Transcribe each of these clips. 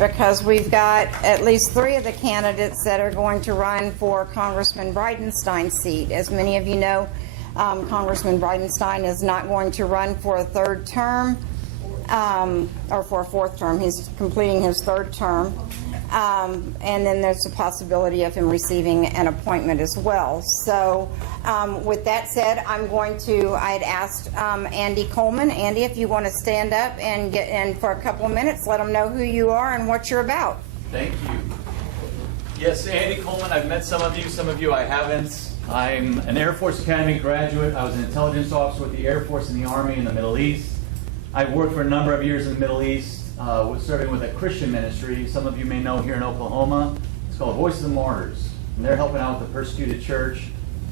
because we've got at least 3 of the candidates that are going to run for Congressman Bridenstine's seat. As many of you know, Congressman Bridenstine is not going to run for a 3rd term, or for a 4th term. He's completing his 3rd term. And then there's a possibility of him receiving an appointment as well. So with that said, I had asked Andy Coleman. Andy, if you want to stand up and get in for a couple of minutes, let them know who you are and what you're about. Thank you. Yes, Andy Coleman. I've met some of you I haven't. I'm an Air Force Academy graduate. I was an intelligence officer with the Air Force and the Army in the Middle East. I've worked for a number of years in the Middle East. Was serving with a Christian ministry, some of you may know here in Oklahoma. It's called Voices of Martyrs, and they're helping out with the persecuted church.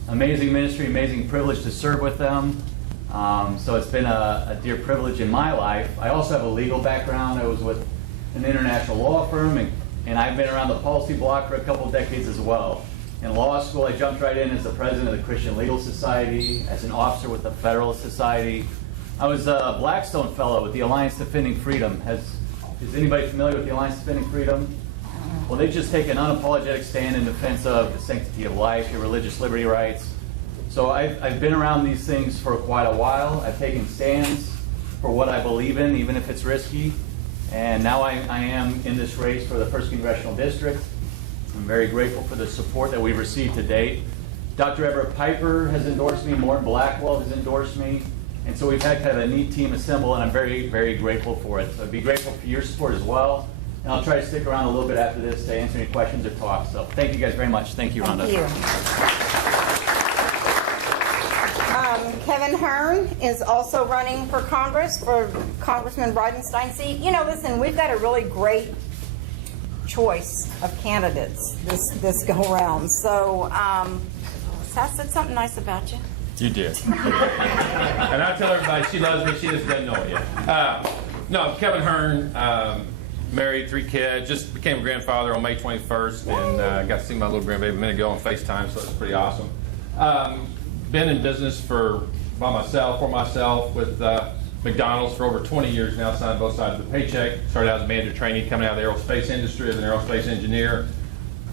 Amazing ministry, amazing privilege to serve with them. So it's been a dear privilege in my life. I also have a legal background. I was with an international law firm, and I've been around the policy block for a couple of decades as well. In law school, I jumped right in as the president of the Christian Legal Society, as an officer with the Federalist Society. I was a Blackstone Fellow with the Alliance Defending Freedom. Is anybody familiar with the Alliance Defending Freedom? Well, they just take an unapologetic stand in defense of the sanctity of life, your religious liberty rights. So I've been around these things for quite a while. I've taken stands for what I believe in, even if it's risky. And now I am in this race for the 1st Congressional District. I'm very grateful for the support that we've received to date. Dr. Everett Piper has endorsed me. Morton Blackwell has endorsed me. And so we've had kind of a neat team assemble, and I'm very, very grateful for it. So I'd be grateful for your support as well. And I'll try to stick around a little bit after this to answer any questions or talk. So thank you guys very much. Thank you, Rhonda. Thank you. Kevin Hearn is also running for Congress, for Congressman Bridenstine's seat. You know, listen, we've got a really great choice of candidates this go-around. So Sass said something nice about you. You did. And I tell everybody she loves me, she just doesn't know it yet. No, Kevin Hearn, married, 3 kids, just became a grandfather on May 21st, and got to see my little grandbaby a minute ago on FaceTime, so it's pretty awesome. Been in business for myself with McDonald's for over 20 years now, signed both sides of the paycheck. Started out as a manager trainee coming out of the aerospace industry as an aerospace engineer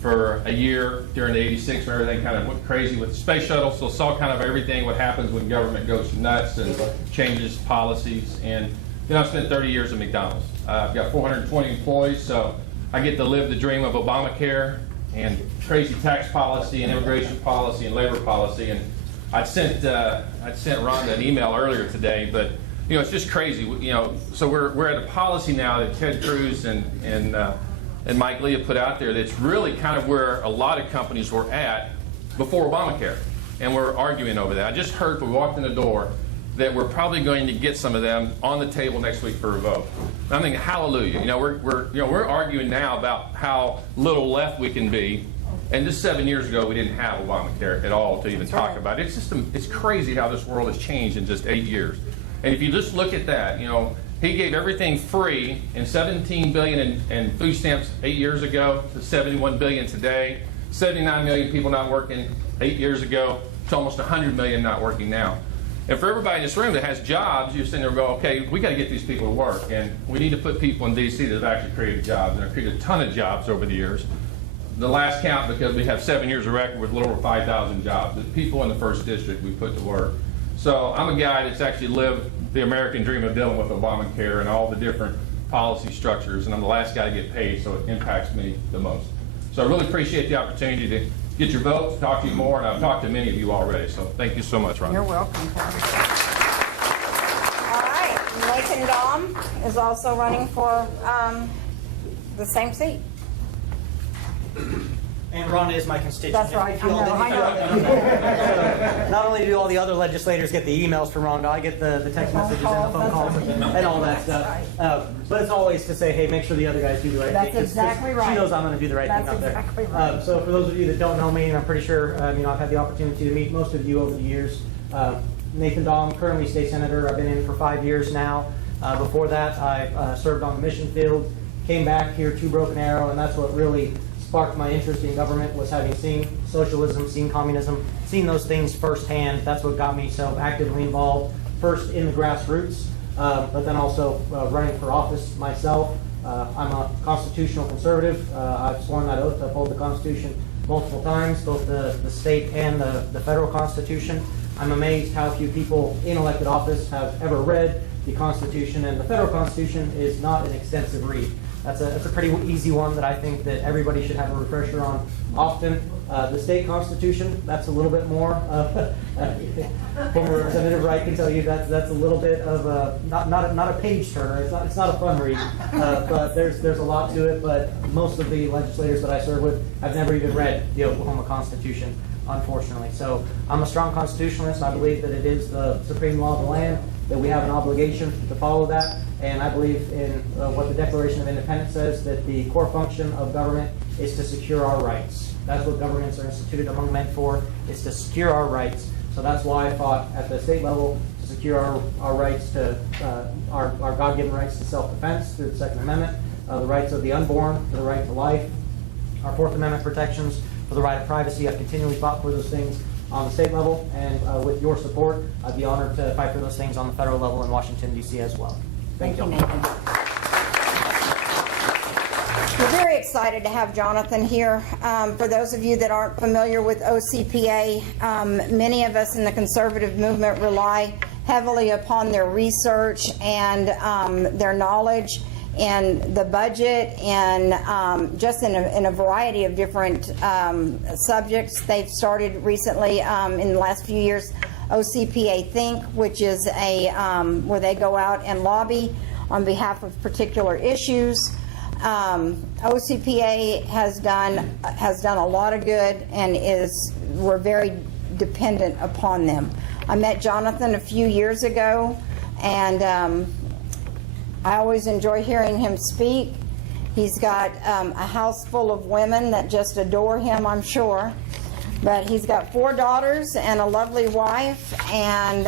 for a year during the 86 when everything kind of went crazy with the space shuttle, so saw kind of everything what happens when government goes nuts and changes policies. And I spent 30 years at McDonald's. I've got 420 employees, so I get to live the dream of Obamacare and crazy tax policy and immigration policy and labor policy. And I'd sent Rhonda an email earlier today, but it's just crazy. So we're at a policy now that Ted Cruz and Mike Lee have put out there that's really kind of where a lot of companies were at before Obamacare. And we're arguing over that. I just heard when we walked in the door that we're probably going to get some of them on the table next week for a vote. And I'm thinking, hallelujah. We're arguing now about how little left we can be. And just 7 years ago, we didn't have Obamacare at all to even talk about it. It's crazy how this world has changed in just 8 years. And if you just look at that, he gave everything free, and $17 billion in food stamps 8 years ago to $71 billion today. 79 million people not working 8 years ago to almost 100 million not working now. And for everybody in this room that has jobs, you're sitting there and go, okay, we got to get these people to work, and we need to put people in D.C. that have actually created jobs, and have created a ton of jobs over the years. The last count, because we have 7 years of record with a little over 5,000 jobs, the people in the 1st District we put to work. So I'm a guy that's actually lived the American dream of dealing with Obamacare and all the different policy structures, and I'm the last guy to get paid, so it impacts me the most. So I really appreciate the opportunity to get your vote, talk to you more, and I've talked to many of you already, so thank you so much, Ron. You're welcome, Kevin. All right, Nathan Dahm is also running for the same seat. And Rhonda is my constituent. That's right. I know. Not only do all the other legislators get the emails from Rhonda, I get the text messages and the phone calls and all that stuff. But it's always to say, hey, make sure the other guys do the right thing. That's exactly right. She knows I'm going to do the right thing out there. That's exactly right. So for those of you that don't know me, and I'm pretty sure I've had the opportunity to meet most of you over the years. Nathan Dahm, currently state senator. I've been in for 5 years now. Before that, I served on the mission field, came back here to Broken Arrow, and that's what really sparked my interest in government, was having seen socialism, seen communism, seen those things firsthand. That's what got me so actively involved, first in the grassroots, but then also running for office myself, I'm a constitutional conservative. I've sworn that oath to uphold the Constitution multiple times, both the state and the federal Constitution. I'm amazed how few people in elected office have ever read the Constitution, and the federal Constitution is not an extensive read. That's a pretty easy one that I think that everybody should have a refresher on often. The state Constitution, that's a little bit more. Former Representative Wright can tell you that's a little bit of a not a page turner. It's not a fun read, but there's a lot to it. But most of the legislators that I serve with have never even read the Oklahoma Constitution, unfortunately. So I'm a strong constitutionalist. I believe that it is the supreme law of the land, that we have an obligation to follow that. And I believe in what the Declaration of Independence says, that the core function of government is to secure our rights. That's what governments are instituted among men for, is to secure our rights. So that's why I fought at the state level to secure our rights to, our God-given rights to self-defense through the Second Amendment, the rights of the unborn, for the right to life, our Fourth Amendment protections for the right of privacy. I've continually fought for those things on the state level, and with your support, I'd be honored to fight for those things on the federal level in Washington, D.C. as well. Thank you, Nathan. We're very excited to have Jonathan here. For those of you that aren't familiar with OCPA, many of us in the conservative movement rely heavily upon their research and their knowledge in the budget and just in a variety of different subjects. They've started recently in the last few years OCPA Think, which is a where they go out and lobby on behalf of particular issues. OCPA has done a lot of good, and we're very dependent upon them. I met Jonathan a few years ago, and I always enjoy hearing him speak. He's got a house full of women that just adore him, I'm sure. But he's got 4 daughters and a lovely wife, and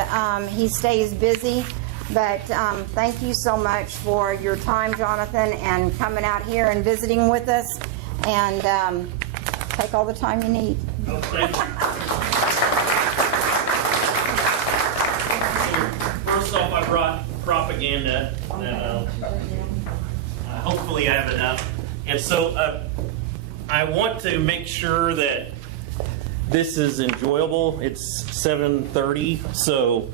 he stays busy. But thank you so much for your time, Jonathan, and coming out here and visiting with us. And take all the time you need. Oh, thank you. First off, I brought propaganda. Hopefully I have enough. And so I want to make sure that this is enjoyable. It's 7:30, so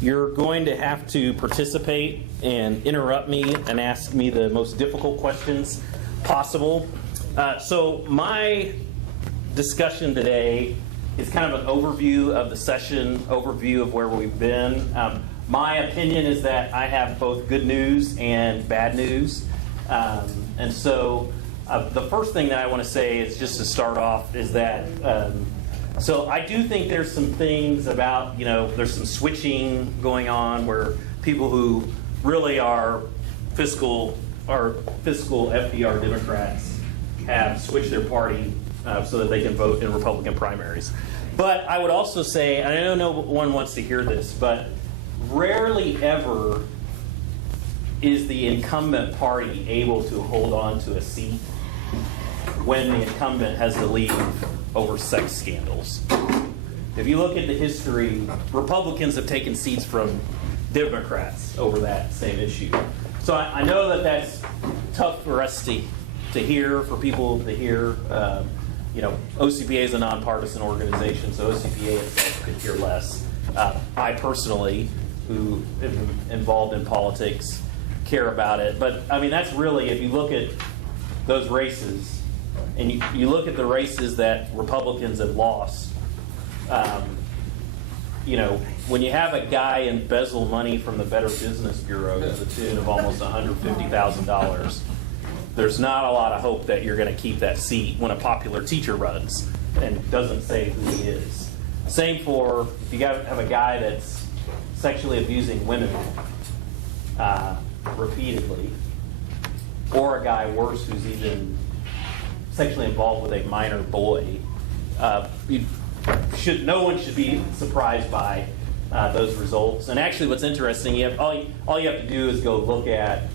you're going to have to participate and interrupt me and ask me the most difficult questions possible. So my discussion today is kind of an overview of the session, overview of where we've been. My opinion is that I have both good news and bad news. And so the first thing that I want to say is, just to start off, is that so I do think there's some things about, there's some switching going on where people who really are fiscal FDR Democrats have switched their party so that they can vote in Republican primaries. But I would also say, and I know no one wants to hear this, but rarely ever is the incumbent party able to hold on to a seat when the incumbent has to leave over sex scandals. If you look at the history, Republicans have taken seats from Democrats over that same issue. So I know that that's tough for us to hear, for people to hear. OCPA is a nonpartisan organization, so OCPA itself could care less. I personally, who am involved in politics, care about it. But I mean, that's really, if you look at those races, and you look at the races that Republicans have lost, when you have a guy embezzle money from the Better Business Bureau to the tune of almost $150,000, there's not a lot of hope that you're going to keep that seat when a popular teacher runs and doesn't say who he is. Same for if you have a guy that's sexually abusing women repeatedly, or a guy worse who's even sexually involved with a minor boy. No one should be surprised by those results. And actually, what's interesting, all you have to do is go look at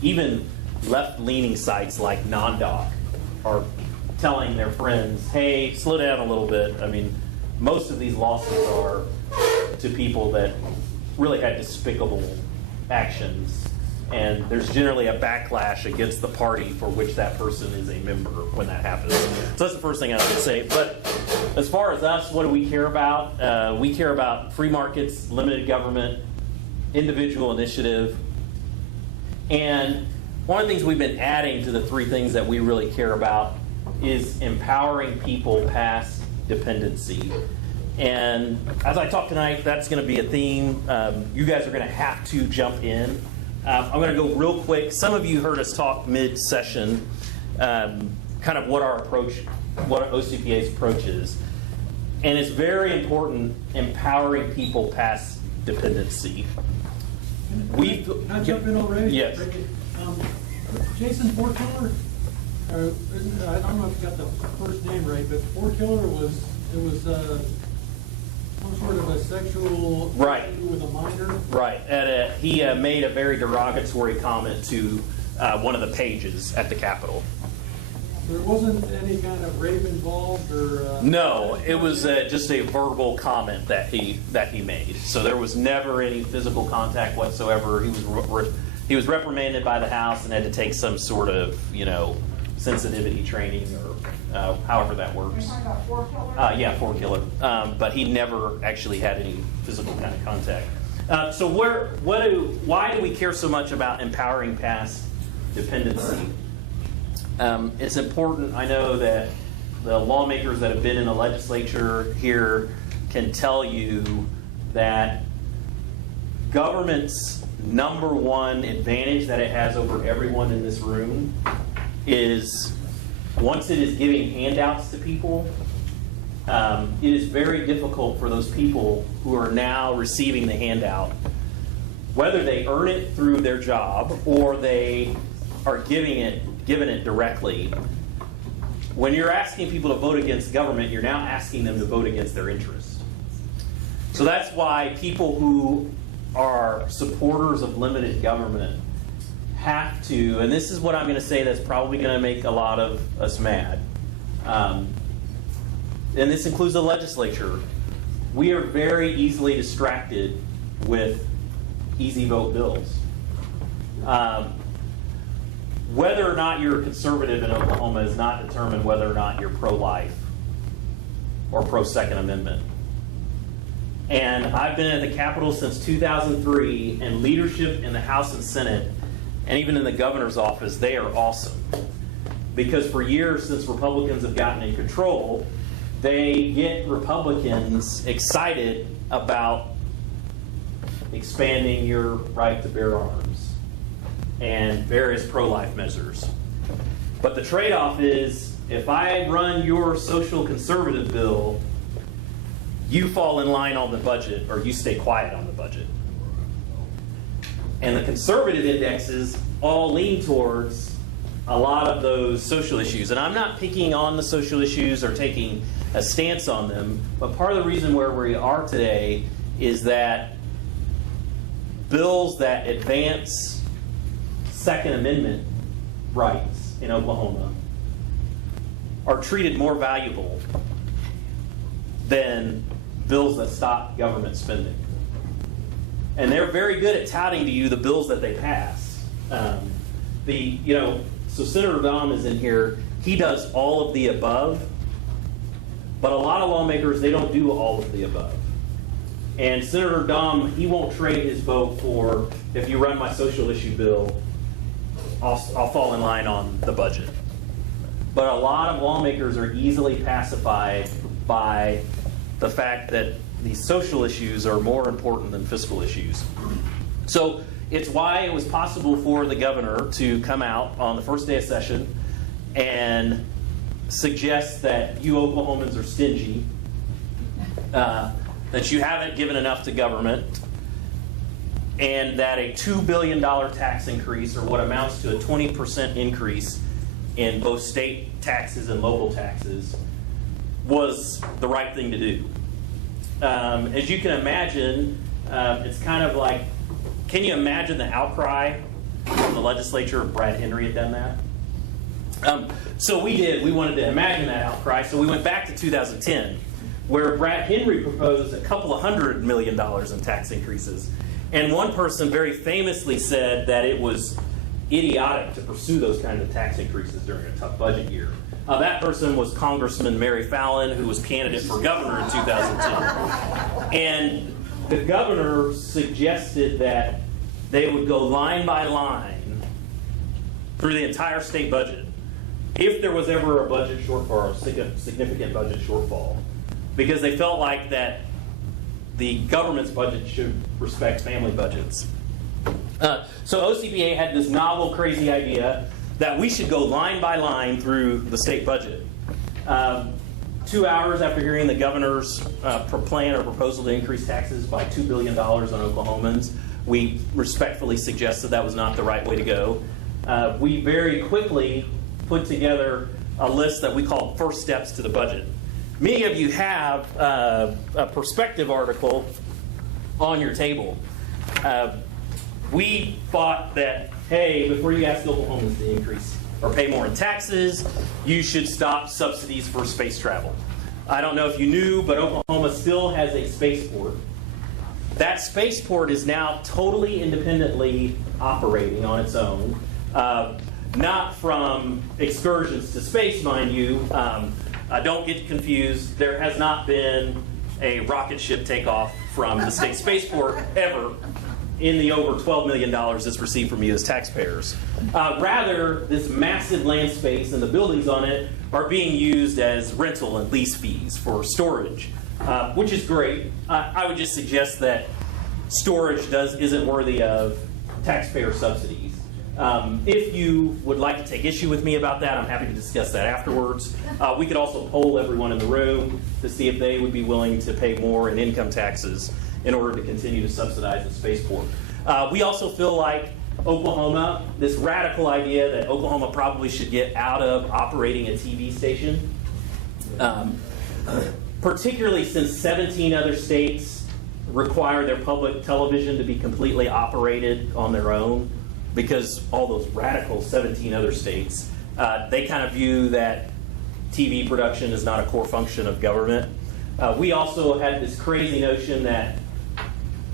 even left-leaning sites like NonDoc are telling their friends, "Hey, slow down a little bit." I mean, most of these lawsuits are to people that really had despicable actions And there's generally a backlash against the party for which that person is a member when that happens. So that's the first thing I was going to say. But as far as us, what do we care about? We care about free markets, limited government, individual initiative. And one of the things we've been adding to the three things that we really care about is empowering people past dependency. And as I talk tonight, that's going to be a theme. You guys are going to have to jump in. I'm going to go real quick. Some of you heard us talk mid-session, kind of what our approach, what OCPA's approach is. And it's very important empowering people past dependency. Can I jump in already? Yes. Jason Forkiller, I don't know if you got the first name right, but Forkiller was some sort of a sexual Right. issue with a minor. Right. He made a very derogatory comment to one of the pages at the Capitol. There wasn't any kind of rape involved, or No, it was just a verbal comment that he made. So there was never any physical contact whatsoever. He was reprimanded by the House and had to take some sort of sensitivity training or however that works. You're talking about Forkiller? Yeah, Forkiller. But he never actually had any physical kind of contact. So why do we care so much about empowering past dependency? It's important. I know that the lawmakers that have been in the legislature here can tell you that government's number one advantage that it has over everyone in this room is once it is giving handouts to people, it is very difficult for those people who are now receiving the handout, whether they earn it through their job or they are given it directly. When you're asking people to vote against government, you're now asking them to vote against their interest. So that's why people who are supporters of limited government have to, and this is what I'm going to say that's probably going to make a lot of us mad, and this includes the legislature, we are very easily distracted with easy vote bills. Whether or not you're a conservative in Oklahoma is not determined whether or not you're pro-life or pro-Second Amendment. And I've been at the Capitol since 2003, and leadership in the House and Senate, and even in the governor's office, they are awesome. Because for years, since Republicans have gotten in control, they get Republicans excited about expanding your right to bear arms and various pro-life measures. But the trade-off is, if I run your social conservative bill, you fall in line on the budget or you stay quiet on the budget. And the conservative indexes all lean towards a lot of those social issues. And I'm not picking on the social issues or taking a stance on them, but part of the reason where we are today is that bills that advance Second Amendment rights in Oklahoma are treated more valuable than bills that stop government spending. And they're very good at touting to you the bills that they pass. So Senator Dom is in here. He does all of the above, but a lot of lawmakers, they don't do all of the above. And Senator Dom, he won't trade his vote for, if you run my social issue bill, I'll fall in line on the budget. But a lot of lawmakers are easily pacified by the fact that these social issues are more important than fiscal issues. So it's why it was possible for the governor to come out on the first day of session and suggest that you Oklahomans are stingy, that you haven't given enough to government, and that a $2 billion tax increase, or what amounts to a 20% increase in both state taxes and local taxes, was the right thing to do. As you can imagine, it's kind of like, can you imagine the outcry from the legislature if Brad Henry had done that? So we did. We wanted to imagine that outcry, so we went back to 2010, where Brad Henry proposed a couple of $100 million in tax increases. And one person very famously said that it was idiotic to pursue those kinds of tax increases during a tough budget year. That person was Congressman Mary Fallin, who was candidate for governor in 2010. And the governor suggested that they would go line by line through the entire state budget if there was ever a budget shortfall or a significant budget shortfall, because they felt like that the government's budget should respect family budgets. So OCBA had this novel, crazy idea that we should go line by line through the state budget. 2 hours after hearing the governor's plan or proposal to increase taxes by $2 billion on Oklahomans, we respectfully suggested that was not the right way to go. We very quickly put together a list that we called First Steps to the Budget. Many of you have a perspective article on your table. We thought that, hey, before you ask Oklahomans to increase or pay more in taxes, you should stop subsidies for space travel. I don't know if you knew, but Oklahoma still has a spaceport. That spaceport is now totally independently operating on its own, not from excursions to space, mind you. Don't get confused. There has not been a rocket ship takeoff from the state spaceport ever in the over $12 million it's received from you as taxpayers. Rather, this massive land space and the buildings on it are being used as rental and lease fees for storage, which is great. I would just suggest that storage isn't worthy of taxpayer subsidies. If you would like to take issue with me about that, I'm happy to discuss that afterwards. We could also poll everyone in the room to see if they would be willing to pay more in income taxes in order to continue to subsidize the spaceport. We also feel like Oklahoma, this radical idea that Oklahoma probably should get out of operating a TV station, particularly since 17 other states require their public television to be completely operated on their own, because all those radical 17 other states, they kind of view that TV production is not a core function of government. We also had this crazy notion that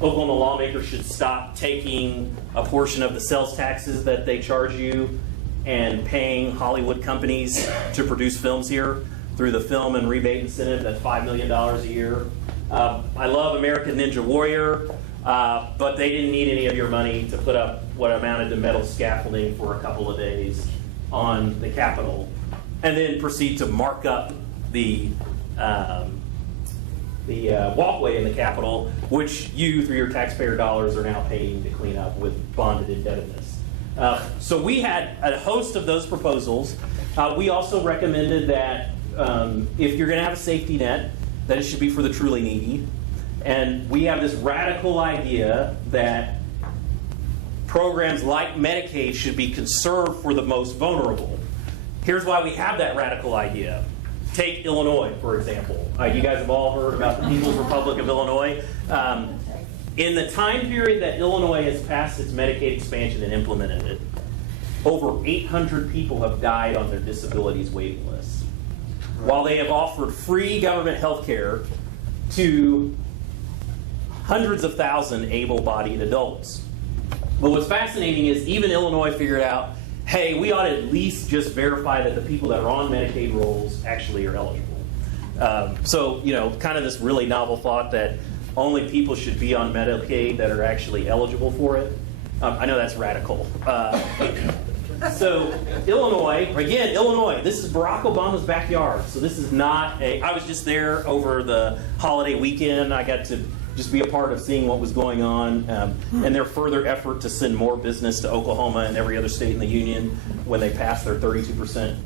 Oklahoma lawmakers should stop taking a portion of the sales taxes that they charge you and paying Hollywood companies to produce films here through the film and rebate incentive. That's $5 million a year. I love American Ninja Warrior, but they didn't need any of your money to put up what amounted to metal scaffolding for a couple of days on the Capitol, and then proceed to mark up the walkway in the Capitol, which you, through your taxpayer dollars, are now paying to clean up with bonded indebtedness. So we had a host of those proposals. We also recommended that if you're going to have a safety net, that it should be for the truly needy. And we have this radical idea that programs like Medicaid should be conserved for the most vulnerable. Here's why we have that radical idea. Take Illinois, for example. You guys have all heard about the People's Republic of Illinois. In the time period that Illinois has passed its Medicaid expansion and implemented it, over 800 people have died on their disabilities waiting list, while they have offered free government health care to hundreds of thousands able-bodied adults. But what's fascinating is even Illinois figured out, hey, we ought to at least just verify that the people that are on Medicaid rolls actually are eligible. So, kind of this really novel thought that only people should be on Medicaid that are actually eligible for it. I know that's radical. So Illinois, this is Barack Obama's backyard. So this is not I was just there over the holiday weekend. I got to just be a part of seeing what was going on, and their further effort to send more business to Oklahoma and every other state in the union when they passed their 32%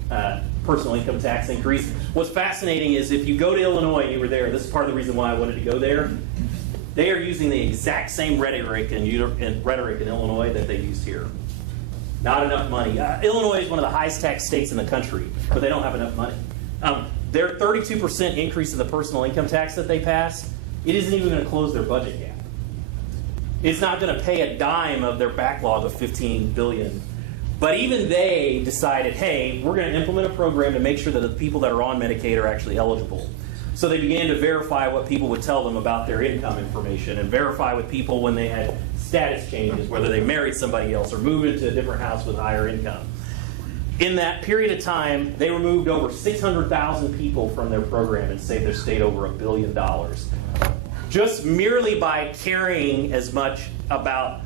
personal income tax increase. What's fascinating is if you go to Illinois and you were there, this is part of the reason why I wanted to go there, they are using the exact same rhetoric in Illinois that they used here. Not enough money. Illinois is one of the highest tax states in the country, but they don't have enough money. Their 32% increase in the personal income tax that they passed, it isn't even going to close their budget gap. It's not going to pay a dime of their backlog of $15 billion. But even they decided, hey, we're going to implement a program to make sure that the people that are on Medicaid are actually eligible. So they began to verify what people would tell them about their income information and verify with people when they had status changes, whether they married somebody else or moved into a different house with higher income. In that period of time, they removed over 600,000 people from their program and saved their state over $1 billion. Just merely by caring as much about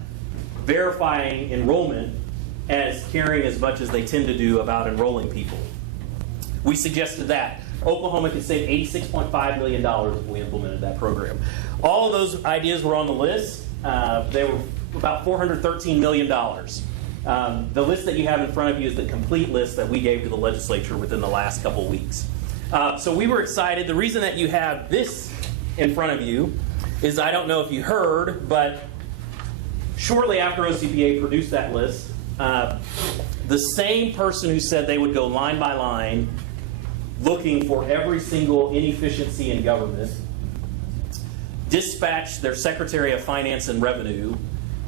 verifying enrollment as caring as much as they tend to do about enrolling people. We suggested that Oklahoma could save $86.5 million if we implemented that program. All of those ideas were on the list. They were about $413 million. The list that you have in front of you is the complete list that we gave to the legislature within the last couple of weeks. So we were excited. The reason that you have this in front of you is, I don't know if you heard, but shortly after OCPA produced that list, the same person who said they would go line by line looking for every single inefficiency in government dispatched their Secretary of Finance and Revenue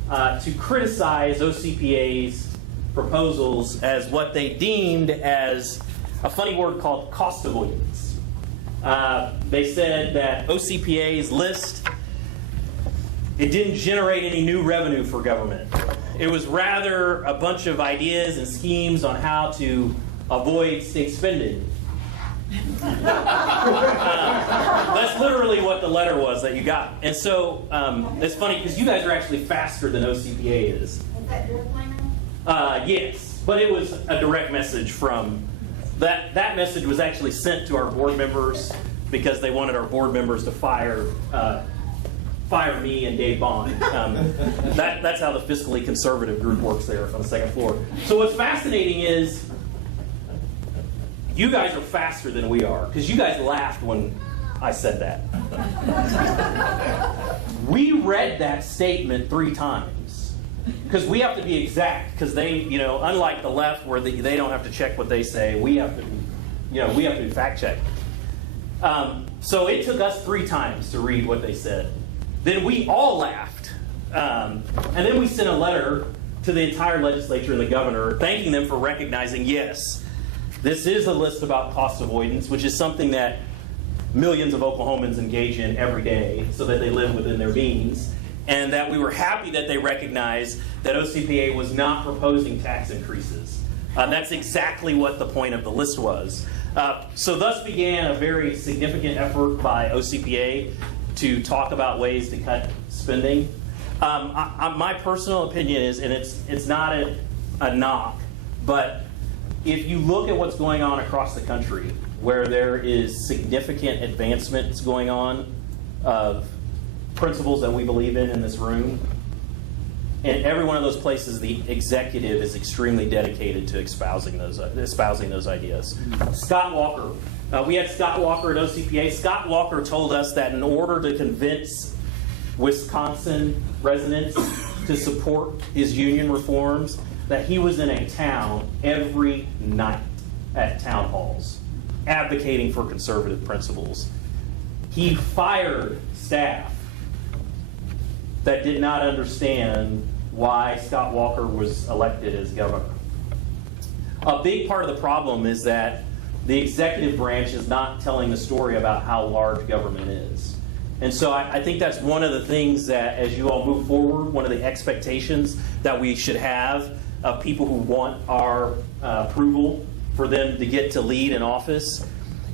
to criticize OCPA's proposals as what they deemed as a funny word called cost avoidance. They said that OCPA's list, it didn't generate any new revenue for government. It was rather a bunch of ideas and schemes on how to avoid state spending. That's literally what the letter was that you got. And so it's funny because you guys are actually faster than OCPA is. Is that your plan? Yes, but it was a direct message from that. That message was actually sent to our board members because they wanted our board members to fire me and Dave Bond. That's how the fiscally conservative group works there on the second floor. So what's fascinating is you guys are faster than we are, because you guys laughed when I said that. We read that statement 3 times, because we have to be exact, because they, unlike the left where they don't have to check what they say, we have to, we have to be fact checked. So it took us 3 times to read what they said. Then we all laughed. And then we sent a letter to the entire legislature and the governor thanking them for recognizing, yes, this is a list about cost avoidance, which is something that millions of Oklahomans engage in every day so that they live within their means, and that we were happy that they recognized that OCPA was not proposing tax increases. That's exactly what the point of the list was. So thus began a very significant effort by OCPA to talk about ways to cut spending. My personal opinion is, and it's not a knock, but if you look at what's going on across the country, where there is significant advancements going on of principles that we believe in this room, in every one of those places, the executive is extremely dedicated to espousing those ideas. Scott Walker. We had Scott Walker at OCPA. Scott Walker told us that in order to convince Wisconsin residents to support his union reforms, that he was in a town every night at town halls, advocating for conservative principles. He fired staff that did not understand why Scott Walker was elected as governor. A big part of the problem is that the executive branch is not telling the story about how large government is. And so I think that's one of the things that, as you all move forward, one of the expectations that we should have of people who want our approval for them to get to lead in office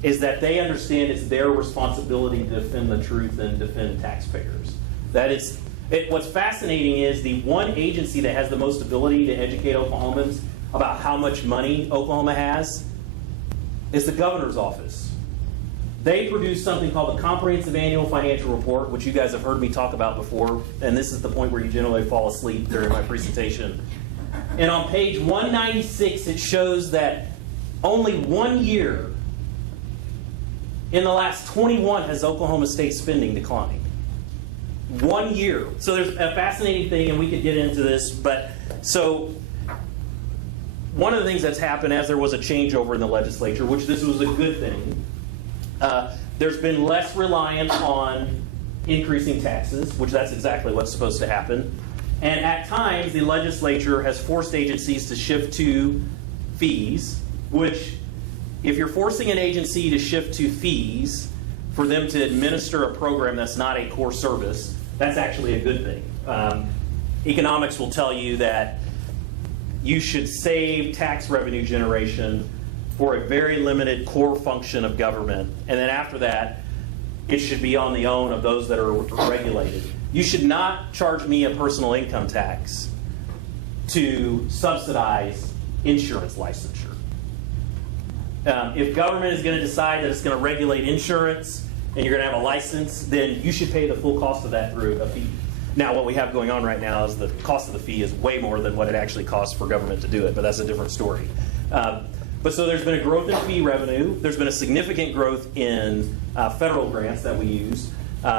is that they understand it's their responsibility to defend the truth and defend taxpayers. What's fascinating is the one agency that has the most ability to educate Oklahomans about how much money Oklahoma has is the governor's office. They produce something called the Comprehensive Annual Financial Report, which you guys have heard me talk about before, and this is the point where you generally fall asleep during my presentation. And on page 196, it shows that only 1 year in the last 21 has Oklahoma State spending declined. 1 year. So there's a fascinating thing, and we could get into this, but so one of the things that's happened as there was a changeover in the legislature, which this was a good thing, there's been less reliance on increasing taxes, which that's exactly what's supposed to happen. And at times, the legislature has forced agencies to shift to fees, which if you're forcing an agency to shift to fees, for them to administer a program that's not a core service, that's actually a good thing. Economics will tell you that you should save tax revenue generation for a very limited core function of government, and then after that, it should be on the own of those that are regulated. You should not charge me a personal income tax to subsidize insurance licensure. If government is going to decide that it's going to regulate insurance and you're going to have a license, then you should pay the full cost of that through a fee. Now, what we have going on right now is the cost of the fee is way more than what it actually costs for government to do it, but that's a different story. But so there's been a growth in fee revenue. There's been a significant growth in federal grants that we use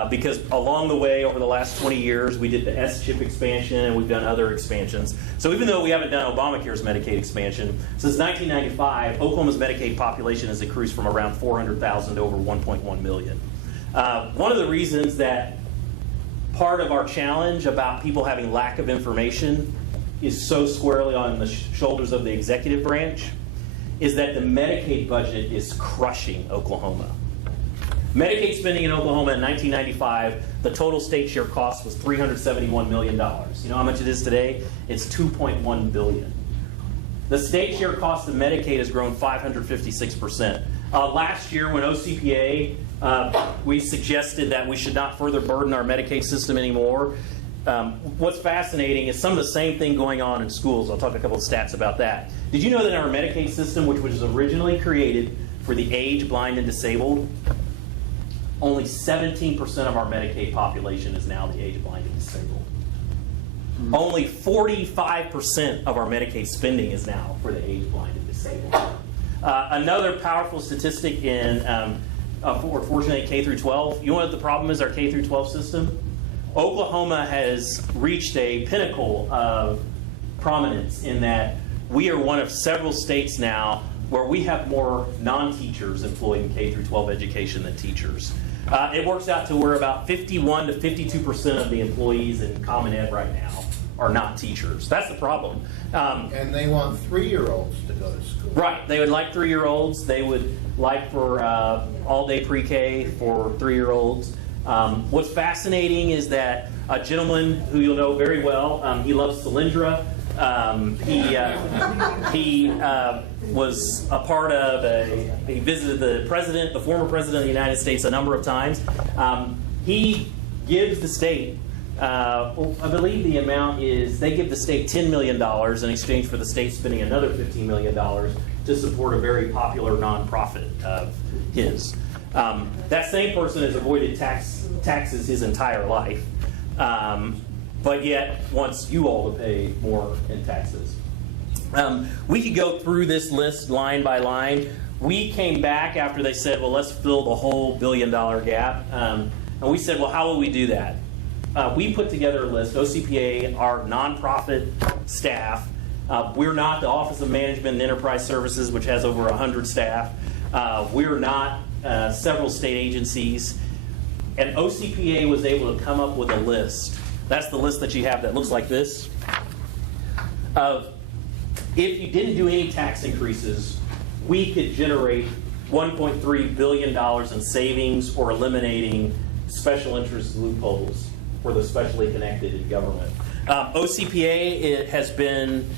because along the way over the last 20 years, we did the S-chip expansion and we've done other expansions. So even though we haven't done Obamacare's Medicaid expansion, since 1995, Oklahoma's Medicaid population has increased from around 400,000 to over 1.1 million. One of the reasons that part of our challenge about people having lack of information is so squarely on the shoulders of the executive branch is that the Medicaid budget is crushing Oklahoma. Medicaid spending in Oklahoma in 1995, the total state share cost was $371 million. You know how much it is today? It's $2.1 billion. The state share cost of Medicaid has grown 556%. Last year when OCPA, we suggested that we should not further burden our Medicaid system anymore. What's fascinating is some of the same thing going on in schools. I'll talk a couple of stats about that. Did you know that our Medicaid system, which was originally created for the age, blind, and disabled, only 17% of our Medicaid population is now the age, blind, and disabled. Only 45% of our Medicaid spending is now for the age, blind, and disabled. Another powerful statistic in, fortunately, K through 12. You know what the problem is, our K through 12 system? Oklahoma has reached a pinnacle of prominence in that we are one of several states now where we have more non-teachers employed in K through 12 education than teachers. It works out to where about 51 to 52% of the employees in Common Ed right now are not teachers. That's the problem. And they want 3-year-olds to go to school. Right. They would like 3-year-olds. They would like for all-day pre-K for 3-year-olds. What's fascinating is that a gentleman who you'll know very well, he loves Solyndra. He was a part of he visited the former president of the United States a number of times. He gives the state, I believe the amount is, they give the state $10 million in exchange for the state spending another $15 million to support a very popular nonprofit of his. That same person has avoided taxes his entire life. But yet wants you all to pay more in taxes. We could go through this list line by line. We came back after they said, well, let's fill the whole $1 billion gap. And we said, well, how will we do that? We put together a list, OCPA, our nonprofit staff. We're not the Office of Management and Enterprise Services, which has over 100 staff. We're not several state agencies. And OCPA was able to come up with a list. That's the list that you have that looks like this. Of if you didn't do any tax increases, we could generate $1.3 billion in savings or eliminating special interest loopholes for the specially connected in government. OCPA, it has been,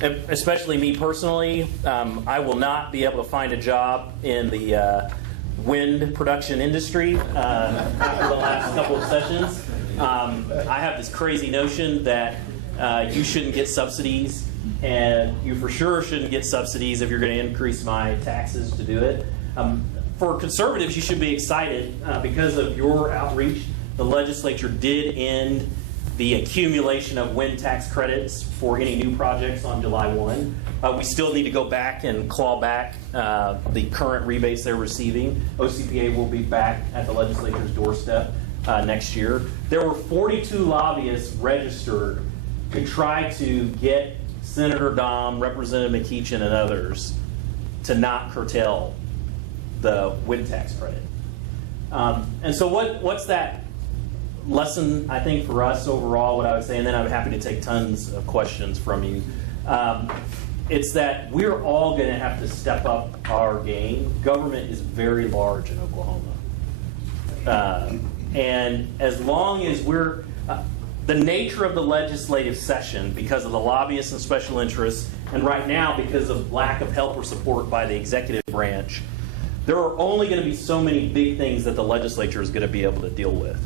especially me personally, I will not be able to find a job in the wind production industry after the last couple of sessions. I have this crazy notion that you shouldn't get subsidies, and you for sure shouldn't get subsidies if you're going to increase my taxes to do it. For conservatives, you should be excited because of your outreach. The legislature did end the accumulation of wind tax credits for any new projects on July 1. We still need to go back and claw back the current rebates they're receiving. OCPA will be back at the legislature's doorstep next year. There were 42 lobbyists registered to try to get Senator Dom, Representative McEachin, and others to not curtail the wind tax credit. And so what's that lesson, I think, for us overall, what I would say, and then I'm happy to take tons of questions from you. It's that we're all going to have to step up our game. Government is very large in Oklahoma. And as long as we're, the nature of the legislative session, because of the lobbyists and special interests, and right now because of lack of help or support by the executive branch, there are only going to be so many big things that the legislature is going to be able to deal with.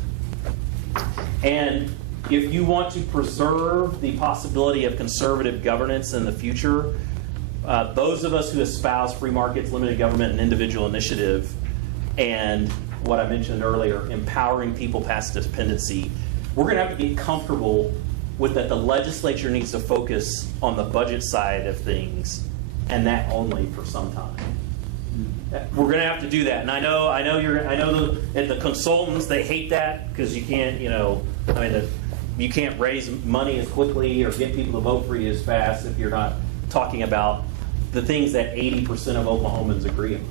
And if you want to preserve the possibility of conservative governance in the future, those of us who espouse free markets, limited government, and individual initiative, and what I mentioned earlier, empowering people past dependency, we're going to have to get comfortable with that the legislature needs to focus on the budget side of things, and that only for some time. We're going to have to do that, and I know the consultants, they hate that because you can't, you can't raise money as quickly or get people to vote for you as fast if you're not talking about the things that 80% of Oklahomans agree on.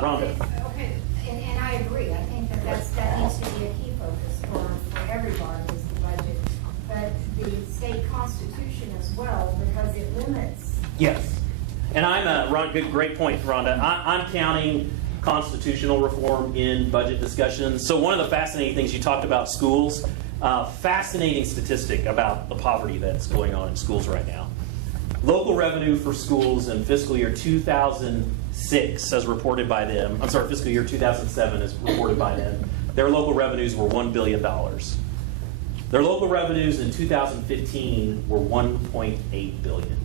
Rhonda. Okay, and I agree. I think that needs to be a key focus for everybody is the budget, but the state constitution as well, because it limits. Yes. And great point, Rhonda. I'm counting constitutional reform in budget discussions. So one of the fascinating things you talked about schools, fascinating statistic about the poverty that's going on in schools right now. Local revenue for schools in fiscal year 2006, as reported by them, fiscal year 2007 as reported by them, their local revenues were $1 billion. Their local revenues in 2015 were $1.8 billion.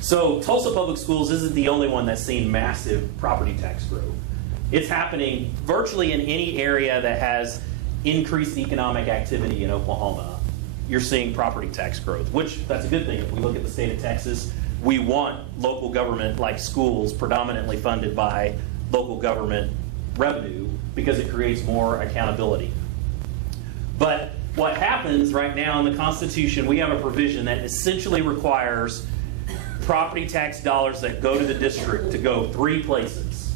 So Tulsa Public Schools isn't the only one that's seen massive property tax growth. It's happening virtually in any area that has increased economic activity in Oklahoma. You're seeing property tax growth, which that's a good thing. If we look at the state of Texas, we want local government like schools predominantly funded by local government revenue because it creates more accountability. But what happens right now in the Constitution, we have a provision that essentially requires property tax dollars that go to the district to go 3 places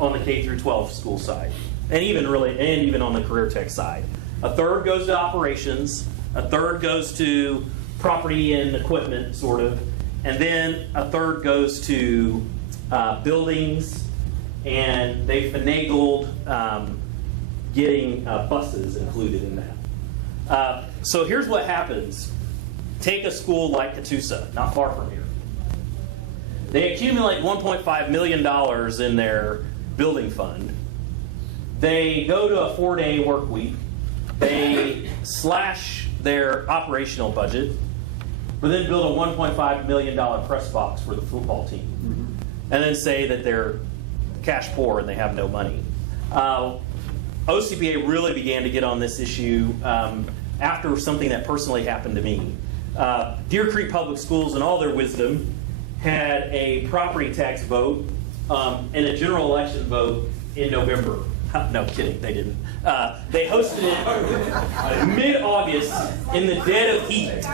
on the K through 12 school side, and even on the career tech side. A third goes to operations, a third goes to property and equipment, sort of, and then a third goes to buildings, and they finagled getting buses included in that. So here's what happens. Take a school like Catoosa, not far from here. They accumulate $1.5 million in their building fund. They go to a 4-day work week. They slash their operational budget, but then build a $1.5 million press box for the football team. And then say that they're cash poor and they have no money. OCBA really began to get on this issue after something that personally happened to me. Deer Creek Public Schools, in all their wisdom, had a property tax vote and a general election vote in November. No, kidding, they didn't. They hosted it mid-August in the dead of heat,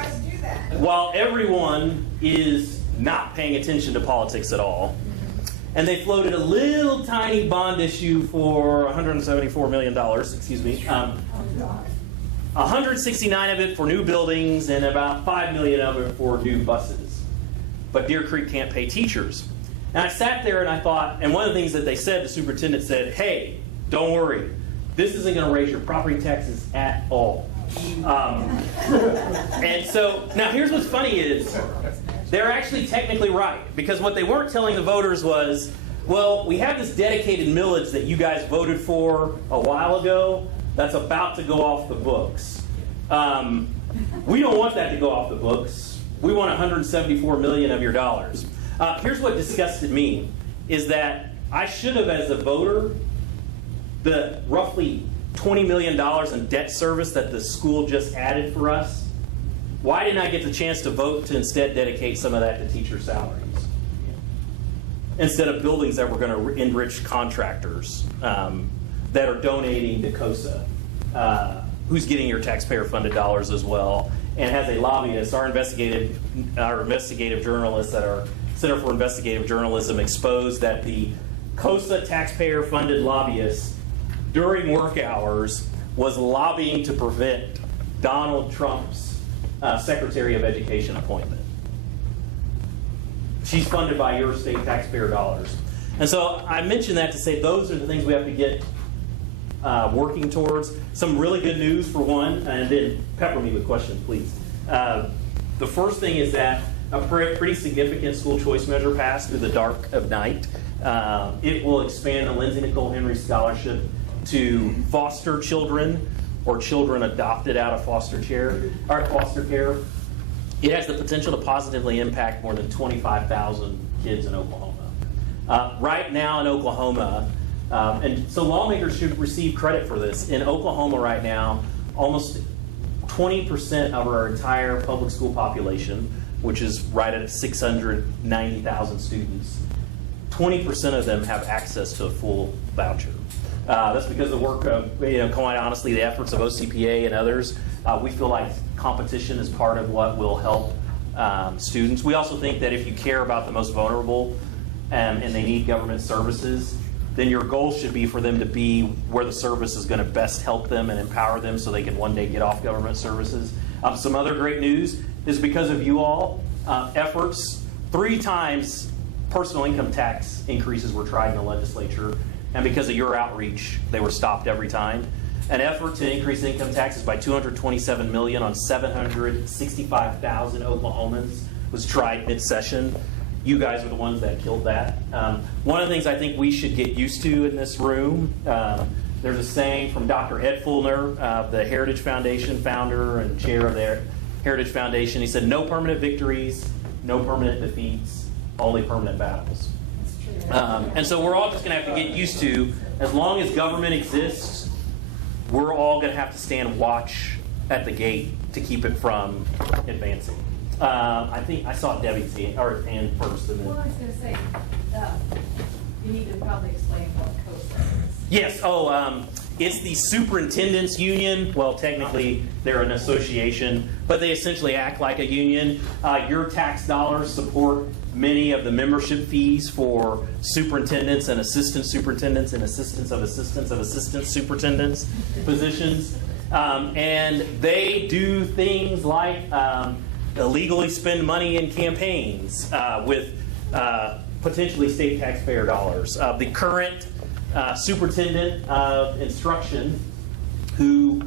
while everyone is not paying attention to politics at all. And they floated a little tiny bond issue for $174 million, 169 of it for new buildings and about $5 million of it for new buses. But Deer Creek can't pay teachers. And I sat there and I thought, and one of the things that they said, the superintendent said, hey, don't worry, this isn't going to raise your property taxes at all. And so, now here's what's funny is, they're actually technically right, because what they weren't telling the voters was, well, we have this dedicated millage that you guys voted for a while ago that's about to go off the books. We don't want that to go off the books. We want $174 million of your dollars. Here's what disgusted me, is that I should have, as a voter, the roughly $20 million in debt service that the school just added for us, why didn't I get the chance to vote to instead dedicate some of that to teacher salaries? Instead of buildings that were going to enrich contractors that are donating to COSA, who's getting your taxpayer-funded dollars as well, and has a lobbyist. Our investigative journalists at our Center for Investigative Journalism exposed that the COSA taxpayer-funded lobbyist during work hours was lobbying to prevent Donald Trump's Secretary of Education appointment. She's funded by your state taxpayer dollars. And so I mention that to say those are the things we have to get working towards. Some really good news for one, and then pepper me with questions, please. The first thing is that a pretty significant school choice measure passed through the dark of night. It will expand the Lindsay Nicole Henry Scholarship to foster children or children adopted out of foster care. It has the potential to positively impact more than 25,000 kids in Oklahoma. Right now in Oklahoma, and so lawmakers should receive credit for this. In Oklahoma right now, almost 20% of our entire public school population, which is right at 690,000 students, 20% of them have access to a full voucher. That's because of the work of, quite honestly, the efforts of OCPA and others. We feel like competition is part of what will help students. We also think that if you care about the most vulnerable and they need government services, then your goal should be for them to be where the service is going to best help them and empower them so they can one day get off government services. Some other great news is because of you all efforts, 3 times personal income tax increases were tried in the legislature, and because of your outreach, they were stopped every time. An effort to increase income taxes by $227 million on 765,000 Oklahomans was tried mid-session. You guys are the ones that killed that. One of the things I think we should get used to in this room, there's a saying from Dr. Ed Fulner, the Heritage Foundation founder and chair of the Heritage Foundation. He said, "No permanent victories, no permanent defeats, only permanent battles." And so we're all just going to have to get used to, as long as government exists, we're all going to have to stand watch at the gate to keep it from advancing. I think I saw Debbie's hand first. And then. Well, I was going to say, you need to probably explain what COSA is. Yes. It's the Superintendent's Union. Well, technically, they're an association, but they essentially act like a union. Your tax dollars support many of the membership fees for superintendents and assistant superintendents and assistants of assistant superintendents positions. And they do things like illegally spend money in campaigns with potentially state taxpayer dollars. The current superintendent of instruction, who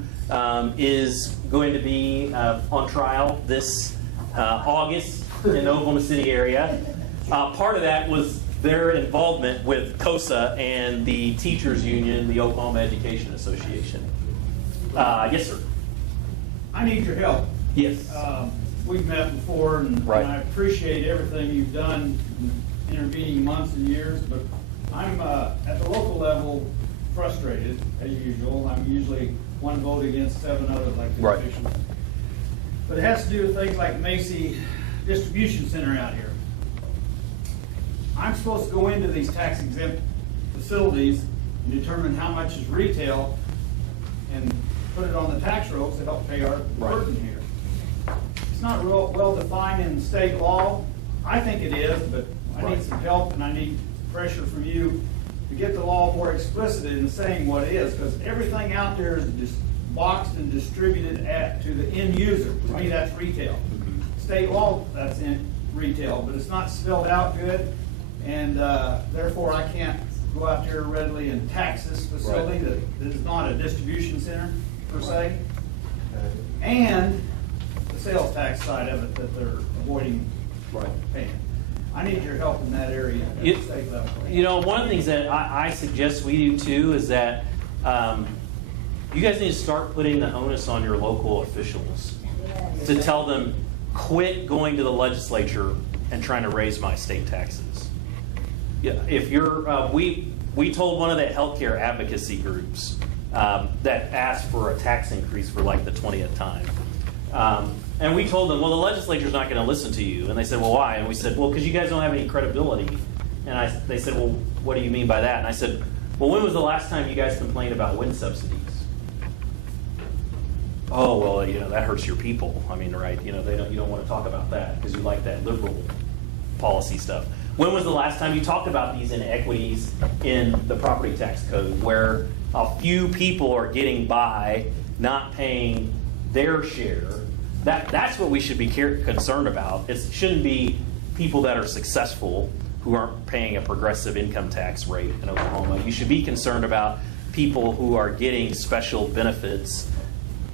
is going to be on trial this August in the Oklahoma City area, part of that was their involvement with COSA and the teachers union, the Oklahoma Education Association. Yes, sir. I need your help. Yes. We've met before, and Right. I appreciate everything you've done in intervening months and years, but I'm at the local level frustrated, as usual. I'm usually one vote against 7 other elected Right. officials. But it has to do with things like Macy Distribution Center out here. I'm supposed to go into these tax exempt facilities and determine how much is retail and put it on the tax rolls to help pay our burden here. It's not real well defined in state law. I think it is, but I need some help and I need pressure from you to get the law more explicit in saying what it is, because everything out there is just boxed and distributed to the end user. To me, that's retail. State law, that's in retail, but it's not spelled out good, and therefore I can't go out there readily and tax this facility that is not a distribution center per se, and the sales tax side of it that they're avoiding paying. I need your help in that area at the state level. One of the things that I suggest we do too is that you guys need to start putting the onus on your local officials to tell them, quit going to the legislature and trying to raise my state taxes. Yeah, if you're, we told one of the healthcare advocacy groups that asked for a tax increase for like the 20th time. And we told them, well, the legislature's not going to listen to you. And they said, well, why? And we said, well, because you guys don't have any credibility. And they said, well, what do you mean by that? And I said, well, when was the last time you guys complained about wind subsidies? Oh, well, that hurts your people. I mean, right? You don't want to talk about that because you like that liberal policy stuff. When was the last time you talked about these inequities in the property tax code where a few people are getting by, not paying their share? That's what we should be concerned about. It shouldn't be people that are successful who aren't paying a progressive income tax rate in Oklahoma. You should be concerned about people who are getting special benefits,